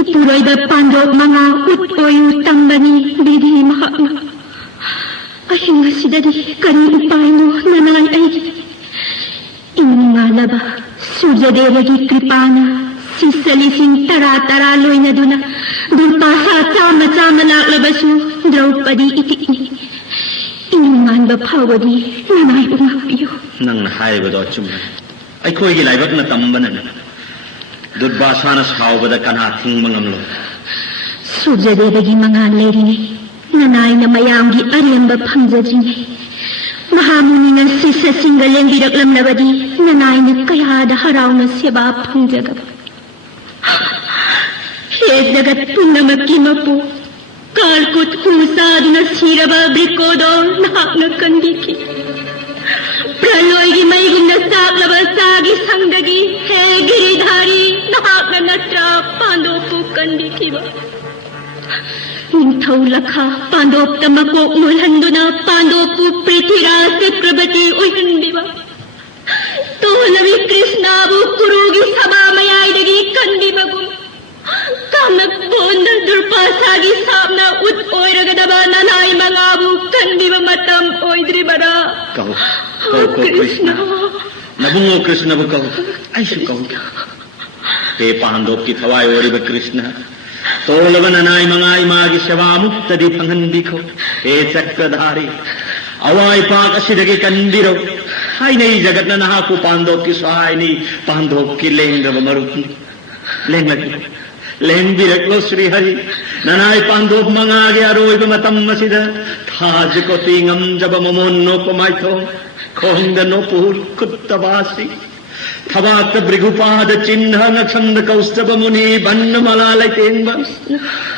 इपुरोइद पांडव मंगा उत्ओयु तंबनी विधि महात्मा अहिंग सिददी करी उपाय नो ननाई आई इन्नालबा सूर्यदेवगी कृपाना सिसलिसिंग तरा तरा लोइनदुना दुर्पासा चाम चाम लाक्लबसु द्रौपदी इतिनी इनुमानबा फावदी ननाई उमापियो नंग हाइबदो चुम अखोगी लाइबकना तंबन दुर्वासाना सावबदा कना थिंग मंगमलो सूर्यदेवगी मंगान लेरिने ननाईना मयामगी अरेंबा फंगजजिने महामुनिना शिष्य सिंह लेंबिरक्लमनबदी ननाईना कयादा हराउना सेवा फंगजगब हे जगत पुनमकी मपु कालकुट कुसादुना सिरबा ब्रिकोदो नाकना कंदिकी प्रलोयगी मैगुना सागलबा सागी संगदगी हे गिरिधारी नाकना नत्रा पांडोपु कंदिकीबा निंथौ लखा पांडोप तमकोक मुलहंदुना पांडोपु पृथ्वीराज चक्रवर्ती उयहंदिबा तोलवी कृष्णाबु कुरुगी सभा मयाइदगी कंदिबगु कामक बोंद दुर्पासागी सामना उत ओइरगदबा ननाई मंगाबु कंदिब मतम ओइद्रिबरा कहो कृष्ण नबुंगो कृष्ण बु कहो ऐसु कहो हे पांडव की थवाय ओरिब कृष्ण तोलव ननाई मंगाई मागी सेवा मुक्तदी फंगंदिखो हे चक्रधारी अवाई पाक असिदगी कंदिरो हाय नहीं जगत नहा को पांडव की सहाय नहीं पांडव की लेंद्र मरुपनी लेंग बिरकलो श्री हरि ननाई पांडव मंगा गया रोइब मतम मसिद थाज को तिंगम जब ममोन्नो पमाइथो खोंग नो पुर कुत्तवासी थवात भृगुपाद चिन्ह नक्षंद कौस्तभ मुनि बन्न मलाल तेंब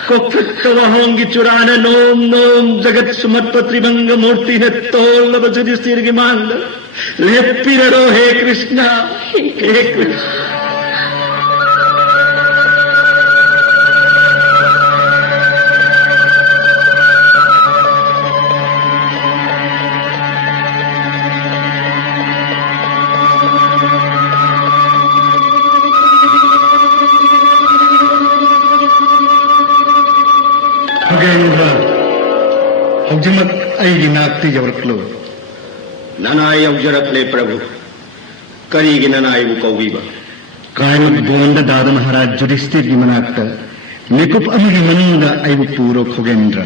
कोफृत्त वहोंगी चुरान नोम नोम जगत सुमत्व त्रिभंग मूर्ति है तोल बजुरी स्थिर की मांग लेपिरो हे कृष्ण हे कृष्ण हौजमक अगी नाक्ति यवरक्लो ननाई यौजरक्ले प्रभु करीगी ननाई बु कौबीबा कायमक बोंद दाद महाराज जुधिष्ठिर की मनाक्त निकुप अमगी मनुंग अयु पूरो खोगेंद्र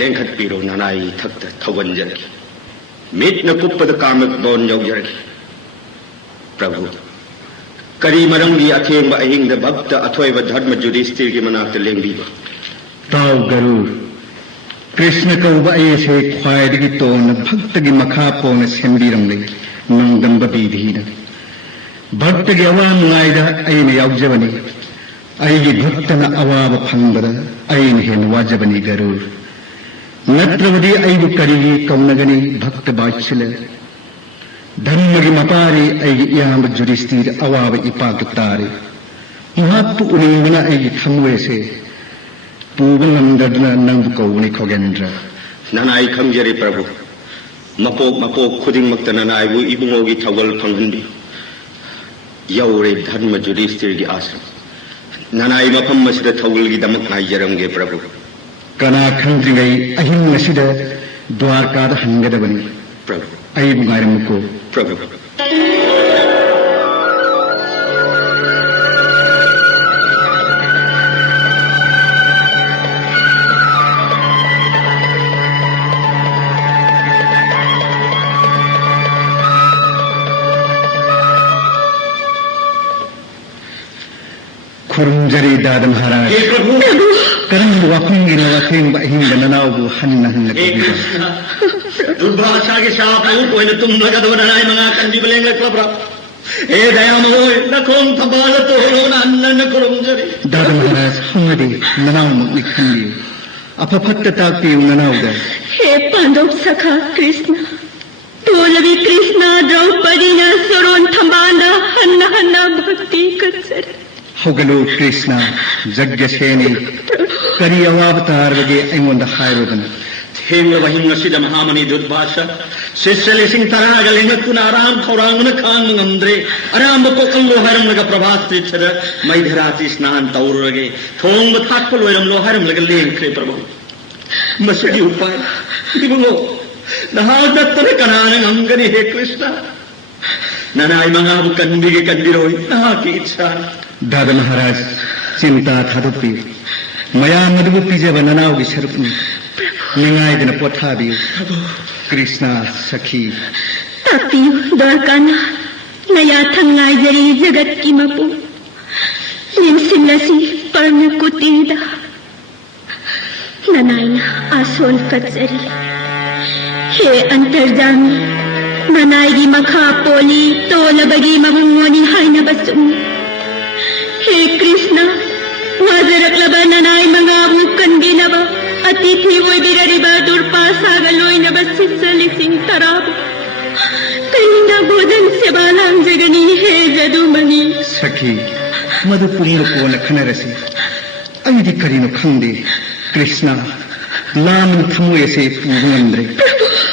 लेंखत पीरो ननाई थक्त थवंजरगी मीट न कुप्पद कामक बोन यौजरगी प्रभु करी मरंगी अथेंब अहिंग भक्त अथोइब धर्म जुधिष्ठिर की मनाक्त लेंबीबा ताव गरुड़ कृष्ण कौब ऐसे ख्वाइदगी तोन भक्त की मखा पोन सेमबीरंगले नंगंब बीधीन भक्त की अवाम नायदा ऐन यावजबनी ऐगी भक्तन अवाब फंगबद ऐन हेन वाजबनी गरुड़ नत्रवदी ऐगु करिगी कौनगनी भक्त बाछल धर्म की मपारी ऐगी याम जुरिस्तीर अवाब इपाक तारे महापु उनिंगना ऐगी थंगवे से पूगलंदन नंग कौनी खोगेंद्र ननाई खंजरे प्रभु मपोक मपोक खुदिंग मक्त ननाई वो इबुंगोगी थवल फंगंदी यौरे धर्म जुधिष्ठिर की आश्रम ननाई मफम मसिद थवल की दमक नाइजरंगे प्रभु कना खंद्रिगई अहिंग मसिद द्वारका हंगदबनी प्रभु आई बुगारमुको प्रभु खुरुंजरी दाद महाराज करम वाकुंगी न वाखें बहिंग ननावु हन्न हन्न दुर्भाषा के शाप हो कोई न तुम लगा दो ननाई मंगा कंजी बलेंगे क्लबरा ए दयाम होय नखों थबाल तो हो न अन्न न खुरुंजरी दाद महाराज हमदे ननाव मुक्ति खंगी अपफत्त ताकती ननाव दे हे पांडव सखा कृष्ण तोलवी कृष्ण द्रौपदी न सरोन थंबाना हन्ना हन्ना भक्ति कत्सर हौगलो कृष्ण जग्गसेनी करी अवावतार बगे अइमोंदा हायरोदन थेंगबा हिंगसिदा महामनी दुर्भाषा शिष्य लिसिंग तरागा लेंगतुना आराम खौरांगन खांग ngamdre aram pokallo haram laga प्रभात तीर्थर मैधराती स्नान तौरगे थोंग थाकल वरम लो हारम लगा लेंखरे प्रभु मसगी उपाय दिबंगो नहादत्तर कनान अंगनि हे कृष्ण ननाय मंगाबु कंदिगे कंदिरोय नहा की इच्छा दादा महाराज चिंता थादोपी मया मधुबु पीजेब ननावगी सरुपनि निंगायदन पोथाबियु कृष्ण सखी तापियु द्वारकाना नया थंगाय जरी जगत की मपु लिंसिलसी परम कुतीदा ननायना आसोल कचरी हे अंतर्जामी मनायगी मखा पोली तोलबगी मबुंगोनी हायना बसुम हे कृष्ण वाजरकलब ननाय मंगाबु कंदिनब अतिथि ओइबिररिबा दुर्पासागलोइनब सिसलिसिंग तराबु कहिना भोजन सेवालां जगनी हे जदुमनी सखी मधुपुरीनो कोन खनरसी अइदि करिनो खंदे कृष्ण लाम थमोयसे पूगंद्रे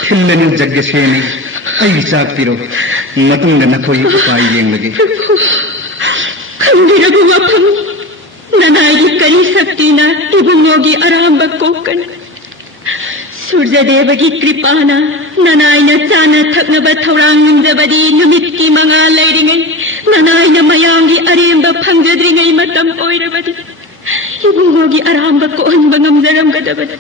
थिल्लनि जग्गसेनी अइ चाकपिरो मतुंग नखोई उपाय येंगलगे खंदिरबु वफम ननायगी करी शक्तिना इबुंगोगी आरांब कोकन सूर्यदेवगी कृपाना ननायना चाना थकनब थौरांग मुंजबदी नुमित की मंगा लैरिङै ननायना मयांगी अरेंब फंगद्रिङै मतम ओइरबदी इबुंगोगी आरांब कोहनब ngamjaramgadabadi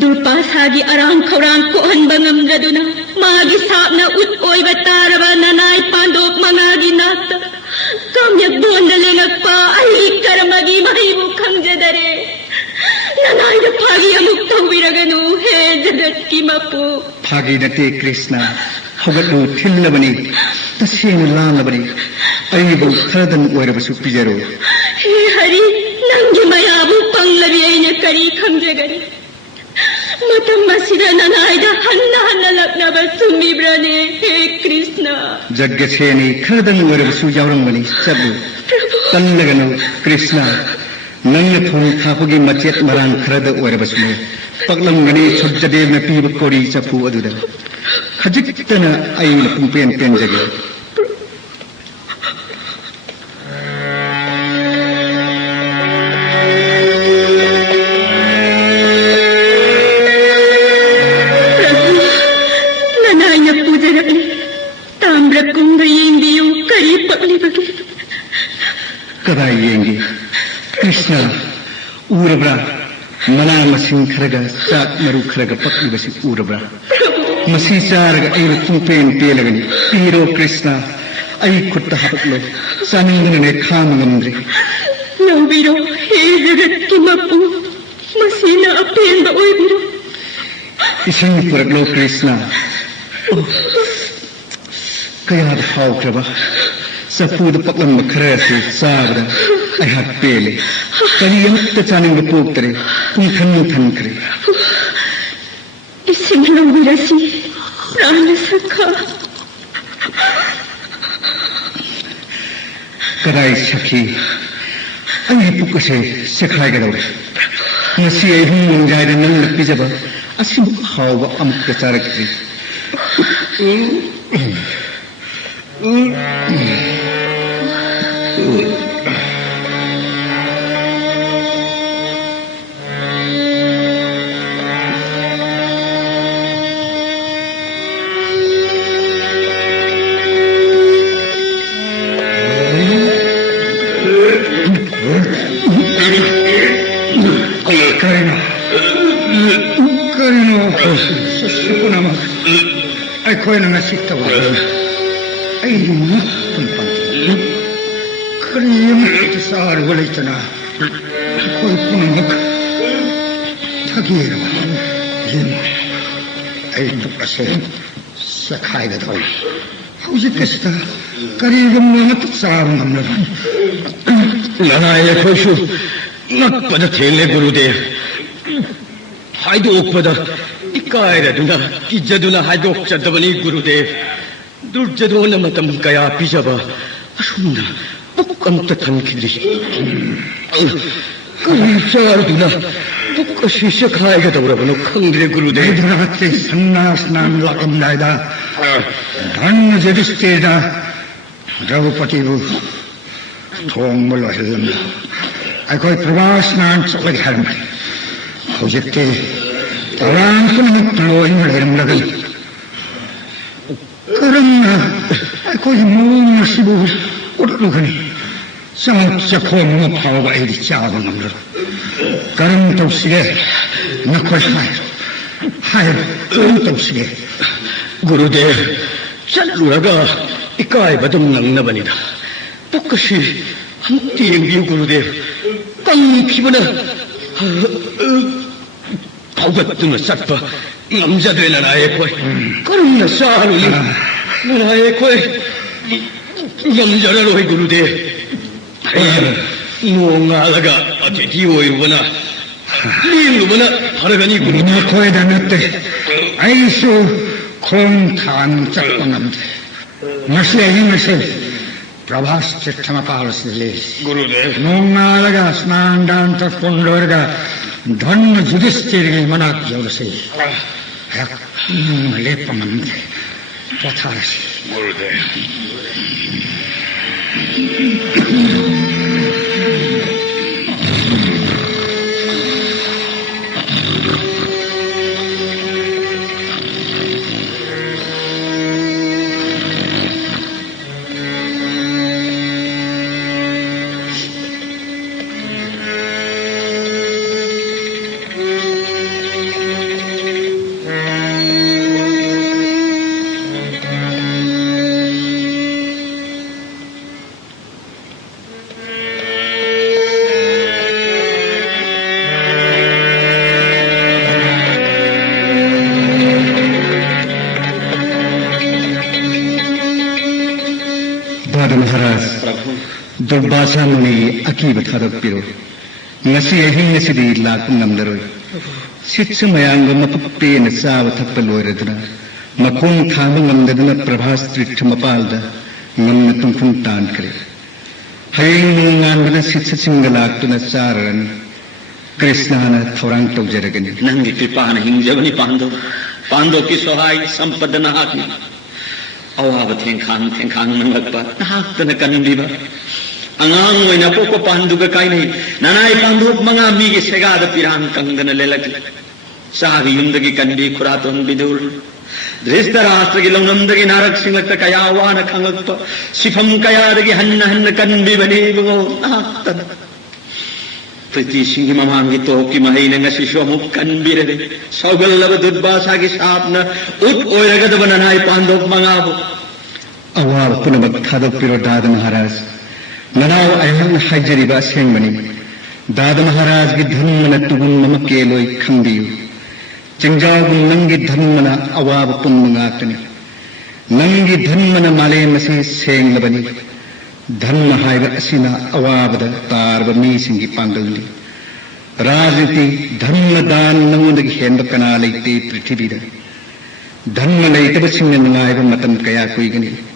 दुर्पासागी आराम खौरांग कोहनब ngamjaduna मागी सापना उत ओइबा तारबा ननाय पांडोप मंगागी नात काम्यक बोंद लेंगकपा आई कर्मगी महिबु खंगजदरे ननाय फागी अमुक तौबिरगनु हे जगत की मपु फागी नते कृष्ण हौगलु थिल्लबनी तसेन लालबनी अइबु खरदन ओइरबसु पिजरो हे हरि नंगी मयाबु पंगलबी अइने करी खंगजगरी मतम मसिदा ननायदा हन्ना हन्ना लग्नब सुमिब्रने हे कृष्ण जग्गसेनी खरदन ओइरबसु यावरंगनी चबु तल्लगनु कृष्ण नंग थों थापगी मचेत मरान खरद ओइरबसु पगलंगनी छज्जदेव न पीब कोरी चफु अदुदा खजिक्तना अइल पुंपेन पेन जगे कदाई येंगे कृष्ण ऊरब्रा मना मसिंग खरगा चाक मरु खरगा पक्की बसी ऊरब्रा मसी चारगा अइब तुंपेन पेलगनी पीरो कृष्ण अइ खुट्टा हपकलो सानिंगन ने खाम नंद्रे नौबिरो हे जगत की मपु मसीना अपेन ओइ बिरो इसिंग पुरगलो कृष्ण कया हाव क्रबा सफूद पकलन मखरे से साबरा अहा पेले कलियम त चानिंग पोक्तरे कुंखन थनकरे इसिंगलो विरसी प्राण सखा कराई सखी अइ पुकसे सखाय गदौरे नसी अइ हुं जायद नंग पिजबा असिम हाव अमुक चारकरी ꯑꯩꯈꯣꯏꯅ ꯉꯁꯤ ꯇꯧꯔꯤꯕ ꯑꯩꯒꯤ ꯃꯨꯛꯄꯟ ꯄꯥꯟꯗ꯭ꯔꯤ ꯀꯔꯤ ꯑꯃꯠꯇ ꯆꯥꯔꯒ ꯂꯩꯇꯅ ꯑꯩꯈꯣꯏ ꯄꯨꯝꯅꯃꯛ ꯊꯥꯒꯤꯔꯕ ꯌꯦꯡꯉꯨ ꯑꯩ ꯄꯨꯛ ꯑꯁꯦ ꯆꯈꯥꯏꯒꯗꯧꯔꯤ ꯍꯧꯖꯤꯛꯀꯁꯤꯗ ꯀꯔꯤꯒꯨꯝꯕ ꯑꯃꯠꯇ ꯆꯥꯕ ꯉꯝꯂꯔꯣꯏ ꯂꯅꯥꯏ ꯑꯩꯈꯣꯏꯁꯨ ꯉꯛꯄꯗ ꯊꯦꯡꯂꯦ ꯒꯨꯔꯨꯗꯦꯕ ꯍꯥꯏꯗꯣꯛꯄꯗ 이까이라두나 기자두나 하독자더버니 구루데v 둘째도나 마tam kaya 피자바 아숨나 똑감뜻한 길이 그자르두나 똑까시시 가이가 더브라보노 캉드레 구루데v Hyderabad Sannasnan Lakam Naida Dhanna Jadisteda Draupadivu Thong Mulla Hillamla Aikoi Pravasnan Chokak Harma Hojikte Taran Kunamuk Loin Hillamlagal Karamna Aikoi Moon Sibu Utlukani Samut Sakong Pawa Edi Chavan Amla Karam Tausiye Nakoi Hayr Tausiye 구루데v 짤루라가 이까이바동 낭나바니다 똑까시 함띠eng비우 구루데v 깡 피부나 가우가뜨나 싹바 남자되나 나의 코에 그럼나 싸하루니 나의 코에 남자라로이 구루데v 무옹아라가 어디디오이구나 리루구나 하라가니 구루데v Koe Danatte Aisu Kong Tan Chakpanam Mashe Prabhas Chittamapalas Lis 구루데v Nungalaga Snandan Takundorga Dhanna Judistiri Manak Yodasi Yak Lepamam Pataras 구루데v Durbasa Muni Akiba Thadapiro Nasi Ahing Sidi Lakum Namdaroi Sitsu Mayanga Mapupi and Sava Tapaloidra Makung Thamang Namdadana Prabhas Tritamapalda Namatum from Tankre Haying Nangana Sitsa Singalak to Nasaran Krishnana Thoranto Jeragani Nangi Pipana Hingjavani Pando Kisohai Sampadana Haki Awaba Tenkang Nangakpa Nahatana Kandiva Angang way na poko panduga kainay nanay panduk mga migi segada piran kangdana lelaki sabi yundagi kandi kuraton bidur Dhritarashtra gi longamdagi narak singakta kayawa na kangakpa sifam kayadagi hanna kanbi bani bungo naktan Priti singi mamangi toki mahina nga siswamuk kanbirade saugallaba dudbasagi saapna ut oiragada nanay panduk mga abo Awab Punamag Thadapiro Dada Maharaj Nanao Ayhan Hajariba Sengmani Dada Maharaj gi Dhanmana Tubun Mama Keloi Khambiyu Changjagun Nangi Dhanmana Awab Punmangatani Nangi Dhanmana Male Masi Seng Labani Dhanma Haiba Asina Awabada Tarba Misingi Pangaldi Rajiti Dhanma Dan Namundagi Henda Kanalai Te Pritibida Dhanma Laitaba Singha Nangaiba Matan Kaya Kuigani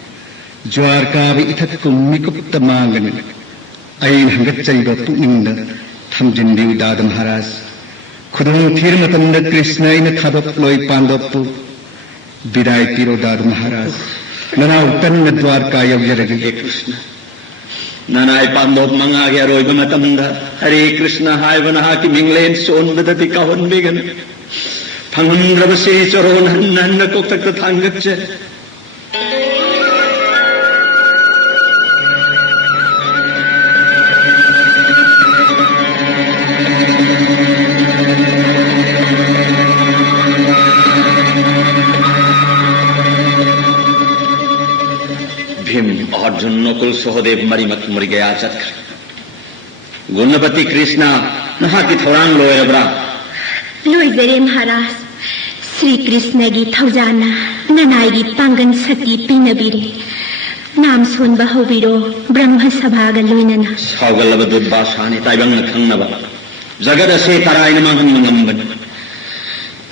Jwar Kavi Itakum Mikupta Mangani Ain Hangatsaiba Puninda Thamjindiu Dada Maharaj Kudung Tirmatanda Krishna in a Thadap Loi Pandapu Bidai Piro Dada Maharaj Nanau Tanna Dwarka Yagyaragi Krishna Nanay Pandop Mangagi Aroy Bamatamda Hare Krishna Haivana Haki Minglen Son Badati Kahon Bigan Pangundrabasi Choron Hanna Koktak Tangatche Arjun Nakul Sahdev मरिमत मर गया चक्र गुणपति कृष्णा नहा की थोरांग लोयरब्रा लोयजरे महाराज श्री कृष्ण की थौजाना ननाई की पांगन सती पिनबिरे नाम सोन बहुबिरो ब्रह्म सभा गलोइनना सागलब दुर्बासानि ताइबंग खंगनबा जगद से तराइन मंगन मंगंबन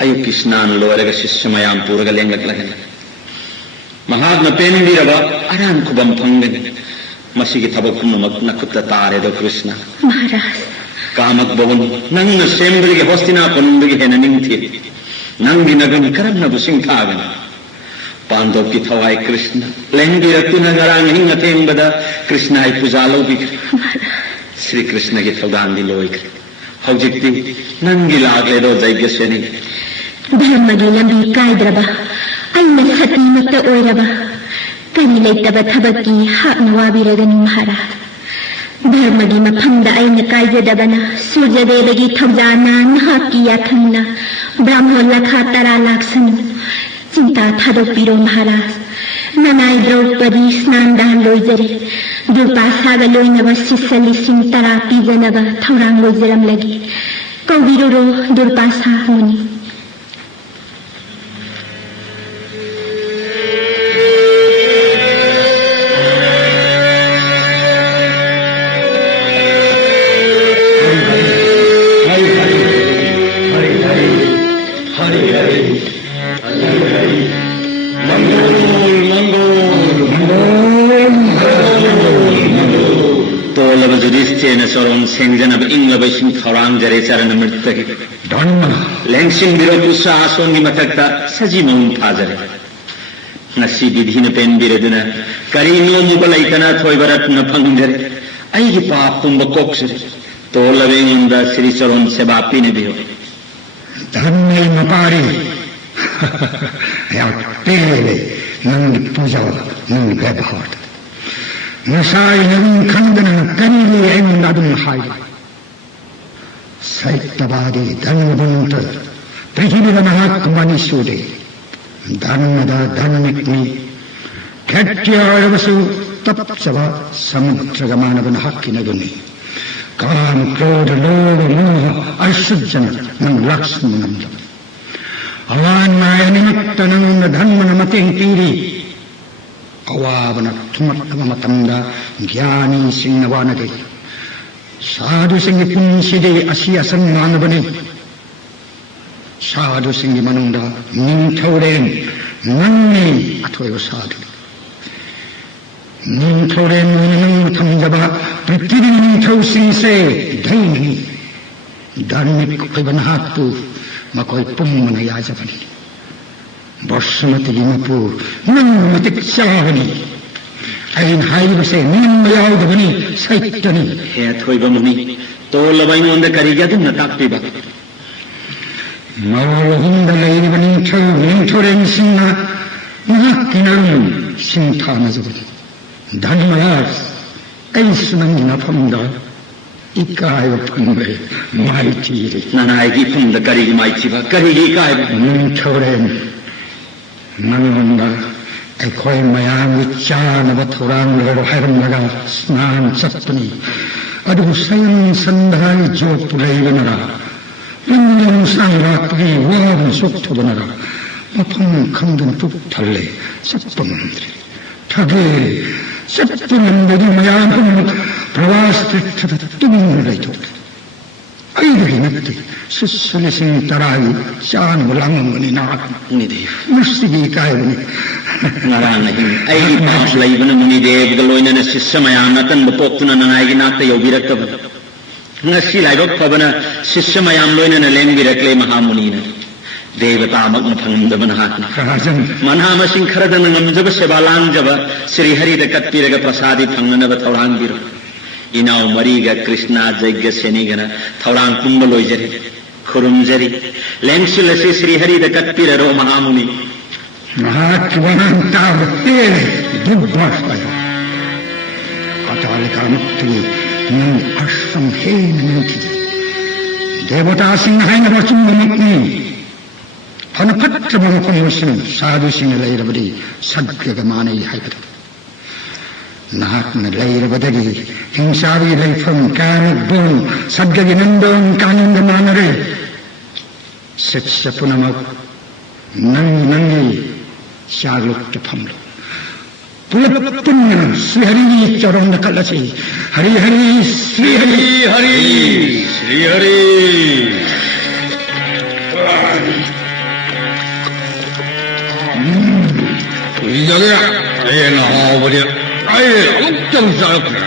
ꯑꯌꯨꯛꯀꯤ ꯁ꯭ꯅꯥꯟ ꯂꯣꯏꯔꯒ ꯁꯤష్ꯌ ꯃꯌꯥꯝ ꯄꯨꯔꯒ ꯂꯦꯡꯂꯛꯂꯒꯅꯤ ꯃꯍꯥꯛꯅ ꯄꯦꯟꯕꯤꯔꯕ ꯑꯔꯥꯟ ꯈꯨꯕꯝ ꯐꯪꯒꯅꯤ ꯃꯁꯤꯒꯤ ꯊꯕꯛ ꯄꯨꯝꯅꯃꯛ ꯅꯈꯨꯠꯇ ꯇꯥꯔꯦꯗꯣ ꯀ꯭ꯔꯤꯁꯅ ꯃꯍꯥꯔꯥꯖ ꯀꯥꯃꯛ ꯕꯋꯟ ꯅꯪꯅ ꯁꯦꯝꯕꯗꯒꯤ ꯍꯣꯁꯇꯤꯅꯥꯄꯨꯔꯗꯒꯤ ꯍꯦꯟꯅ ꯅꯤꯡꯊꯤ ꯅꯪꯒꯤ ꯅꯒꯨꯟ ꯀꯔꯝꯅꯕꯨ ꯁꯤꯡꯊꯥꯒꯅꯤ ꯄꯥꯟꯗꯣꯞꯀꯤ ꯊꯋꯥꯏ ꯀ꯭ꯔꯤꯁꯅ ꯂꯦꯡꯕꯤꯔꯛꯇꯨꯅ ꯉꯔꯥꯡ ꯑꯍꯤꯡ ꯑꯊꯦꯡꯕꯗ ꯀ꯭ꯔꯤꯁꯅ ꯑꯩ ꯄꯨꯖꯥ ꯂꯧꯕꯤꯈ꯭ꯔꯦ ಶ್ರೀ ಕೃಷ್ಣಗೆ ಥೌದಾಂದಿ ಲೋಯ್ಕ್ರೆ ಹೌಜಿಕ್ತಿ ನಂಗಿ ಲಾಗ್ಲೇದೋ ಜೈಗ್ಯಸೇನಿ ಧರ್ಮಗೆ ಲಂಬಿ ಕಾಯ್ದ್ರಬ ಅನ್ನ ಸತಿಮತ್ತ ಓಯ್ರಬ ಕರಿ ಲೈತಬ ಥಬಕ್ಕಿ ಹಾಕ್ನ ವಾಬಿರಗನಿ ಮಹಾರಾಜ ಧರ್ಮಗೆ ಮಫಂದ ಐನ ಕಾಯ್ಜದಬನ ಸೂರ್ಯದೇವಗೆ ಥೌಜಾನ ನಹಾಕಿ ಯಾಥಂನ ಬ್ರಾಹ್ಮಣ ಲಖಾ ತರಾ ಲಾಕ್ಸನು ಚಿಂತಾ ಥಾದೋಪಿರೋ ಮಹಾರಾಜ ननाई द्रौपदी स्नानदान लोइजरे दुर्पासागा लोइनब शिष्य लिसिंग तरा पिजनब थौरांग लोइजरम लगी कौबिरो दुर्पासा मुनि सोरों सेंजनब इंगलब इसिंग थौरांग जरे चरण मृतकी धर्म लेंसिंग बिरो कुसा आसोंगी मथक्ता सजी मौन फाजरे नसी विधिन पेन बिरदुना करी नोमुक लैतना थोइबरत न फंगजरे अइगी पाप तुंब कोक्सरे तोलवेंगुंदा श्री चरों सेवा पिने बिरो धन्य मपारी या पेले नंग पूजा नंग व्यवहार नसाई नवीन खंडन करीली एंदादुन हाई सैत्यवादी धर्मबुंत पृथ्वीद महात्मनि सूदे धर्मद धर्मिक्नि खट्याळवसु तपसव समुद्रगमानवन हक्किनगुनि काम क्रोध लोभ मोह अशुद्धन नंग लक्ष्मणं अवान्नाय निमित्तनं धर्मन मतें पीरी अवावना थुमत्तम मतंदा ज्ञानी सिंहवानदे साधु सिंह पुंसिदे असि असन्मानबने साधु सिंह मनुंदा निंथौरेन नन्ने अथोयो साधु निंथौरेन नन्ने थमजबा पृथ्वी निंथौ सिंहसे धैनी धार्मिक खैबनहातु मकोय पुम्मन याजबनी बसमती मपू नंग चाहनी अन हाइबसे निम्मयाउदबनी सैत्यनी हे थोइब मुनि तोलबैंगोंद करिगदुन ताक्पिबा मौलहुंद लैरिब निंथौरेन सिंहा नहाक्किनरुं सिंथानजबनी धर्मराज ऐसुनंगी नफमदा इकायब फंबे माइतीरे ननायगी फंद करिगी माइतीबा करिगी इकायब निंथौरेन नंगोंदा अखोई मयाम चानब थौरांग हैरमगा स्नान चत्पनी अदु स्वयं संधाय जोत लैबनरा पुण्यं सांरात्रि वाम सुक्थबनरा मफम खंदन तुक थल्ले सप्तमंत्री ठगे सप्तमंत्री मयाम प्रवास तीर्थ तुम लैथो अइदगी नत्ति सुसलिसिंग तराई चान बुलांगमनि नाक निदे मुस्तिगी कायबनि नारायण अइगी पास लैबन मुनि देव गलोइनन शिष्य मयाम नतन पोक्तुना ननायगी नाक्ता यौबिरक्तब ngasi laibak pabana शिष्य मयाम लोइनन लेंबिरक्ले महामुनिना देवता मग्न फंगदबन हाकना राजन मनहा मसिंग खरदन नमजब सेबालांजब श्री हरि द कत्तिरग प्रसादी फंगनब थौरांग बिरो इनाव मरीगा कृष्णा जैग्य सेनीगना थौरांग कुंभ लोइजरे खुरुमजरी लेंसिलसे श्री हरि द कत्तिररो महामुनि महात्वनंता तेले दुर्भाषाय अतालिका मुक्ति नंग अश्रम हेन नंति देवता सिंहायन वचुम मुक्ति हनपत्र ममकोयसन साधु सिंह लैरबदी सद्गमानै हाइबद नाहकन लैरबदगी हिंसावी लैफम कानबोन सद्गगी नंदोन कानंद मानरे शिष्य पुनमक नंगी शागलुक्त फमलो पुलपुण्य श्री हरि चरण कलसी हरि हरि श्री हरि हरि श्री हरि 시작이야. 아예 나와버려. 아예 엄청 싸웠구나.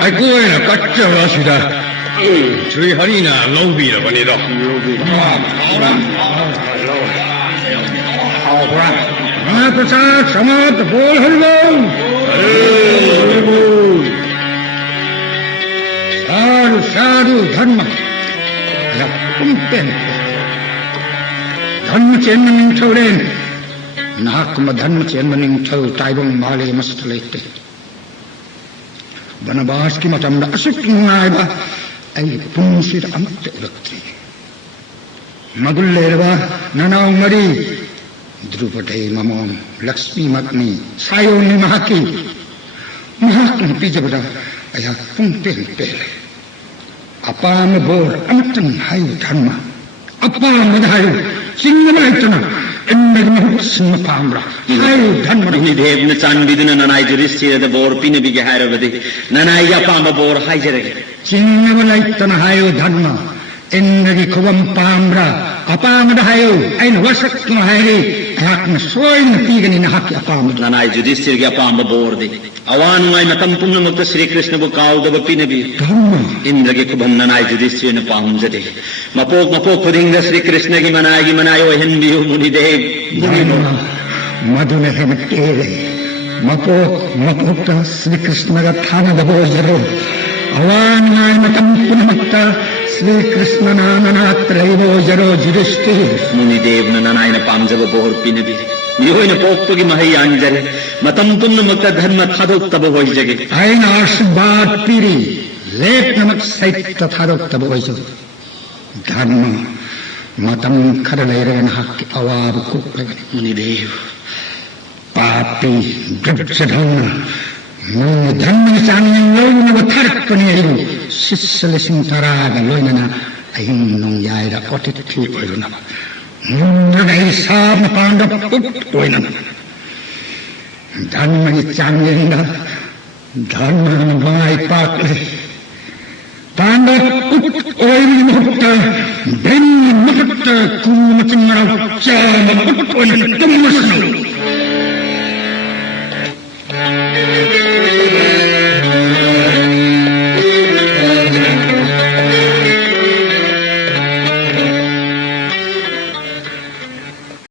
아이, 그거에나 까짜가시다. 저희 하리나 로비라 보니다. 마트사 사마트 볼 하리고. 사루 사루 धर्म 뿜뺀 धर्म चेन्मनिंग ठौरे नाकम धर्म चेन्मनिंग ठौ ताइबंग माले मस्त लेते वनवास की मतम असुक नुआइबा आई पुंसिर अमत उरक्ति मगुल्लेरवा ननाउ मरी द्रुपदे ममोन लक्ष्मी मतनी सायोनि महाकी महाकी पिजबदा आया पुंपेन पेले अपाम बोर अमतन हायु धर्म अपाम हायु सिंगम हायतना एन्नगम सिंह पामरा हायु धर्म निदेव न चांबिदन ननाई जुरिस्थिर द बोर पिन बिगे हायरवदे ननाई अपाम बोर हायजरे सिंगम हायतना हायु धर्म एन्नगी खुवम पामरा अपाम हायु ऐन वसक तुम हायरे हाकन सोइन तीगनि नहाक अपाम ननाई जुरिस्थिर के अपाम बोर दे अवान वाई मतम पुण्य मुक्त श्री कृष्ण को काउदब पिनबी धर्म इंद्र के खुबन ननाई जुरिस्थिर न पाहुंजदे मपोक मपोक खुदिंग श्री कृष्ण की मनायो हिंदी मुनिदेव मधुने हेमतेले मपोक मपोक श्री कृष्ण का थाना दबो जरो अवान वाई मतम पुण्य मुक्त श्री कृष्ण नामनात्रैवो जरो जुरिष्ठिर मुनिदेव न ननाई न पामजब बोर पिनबी निहोइन पोक्पगी महई आंजरे मतम पुण्य मुक्त धर्म थादोक तब होई जगे ऐन आशीर्वाद पीरी लेट नमक सहित थादोक तब होई जगे धर्म मतम खरलेरन हक अवाब कुप्पग मुनिदेव पापी द्रव्यधन धर्म चांगन लोन वथरकने इरु शिष्य सिंतराग लोनना अहिं नों यायरा ओटिथि ओइरुना मुन्नगै साब पांडव पुट ओइना धर्म चांगन धर्म बाई पाकले पांडव पुट ओइरु मुक्त बेन मुक्त कुमचमरा चाम पुट ओइना तुमसनु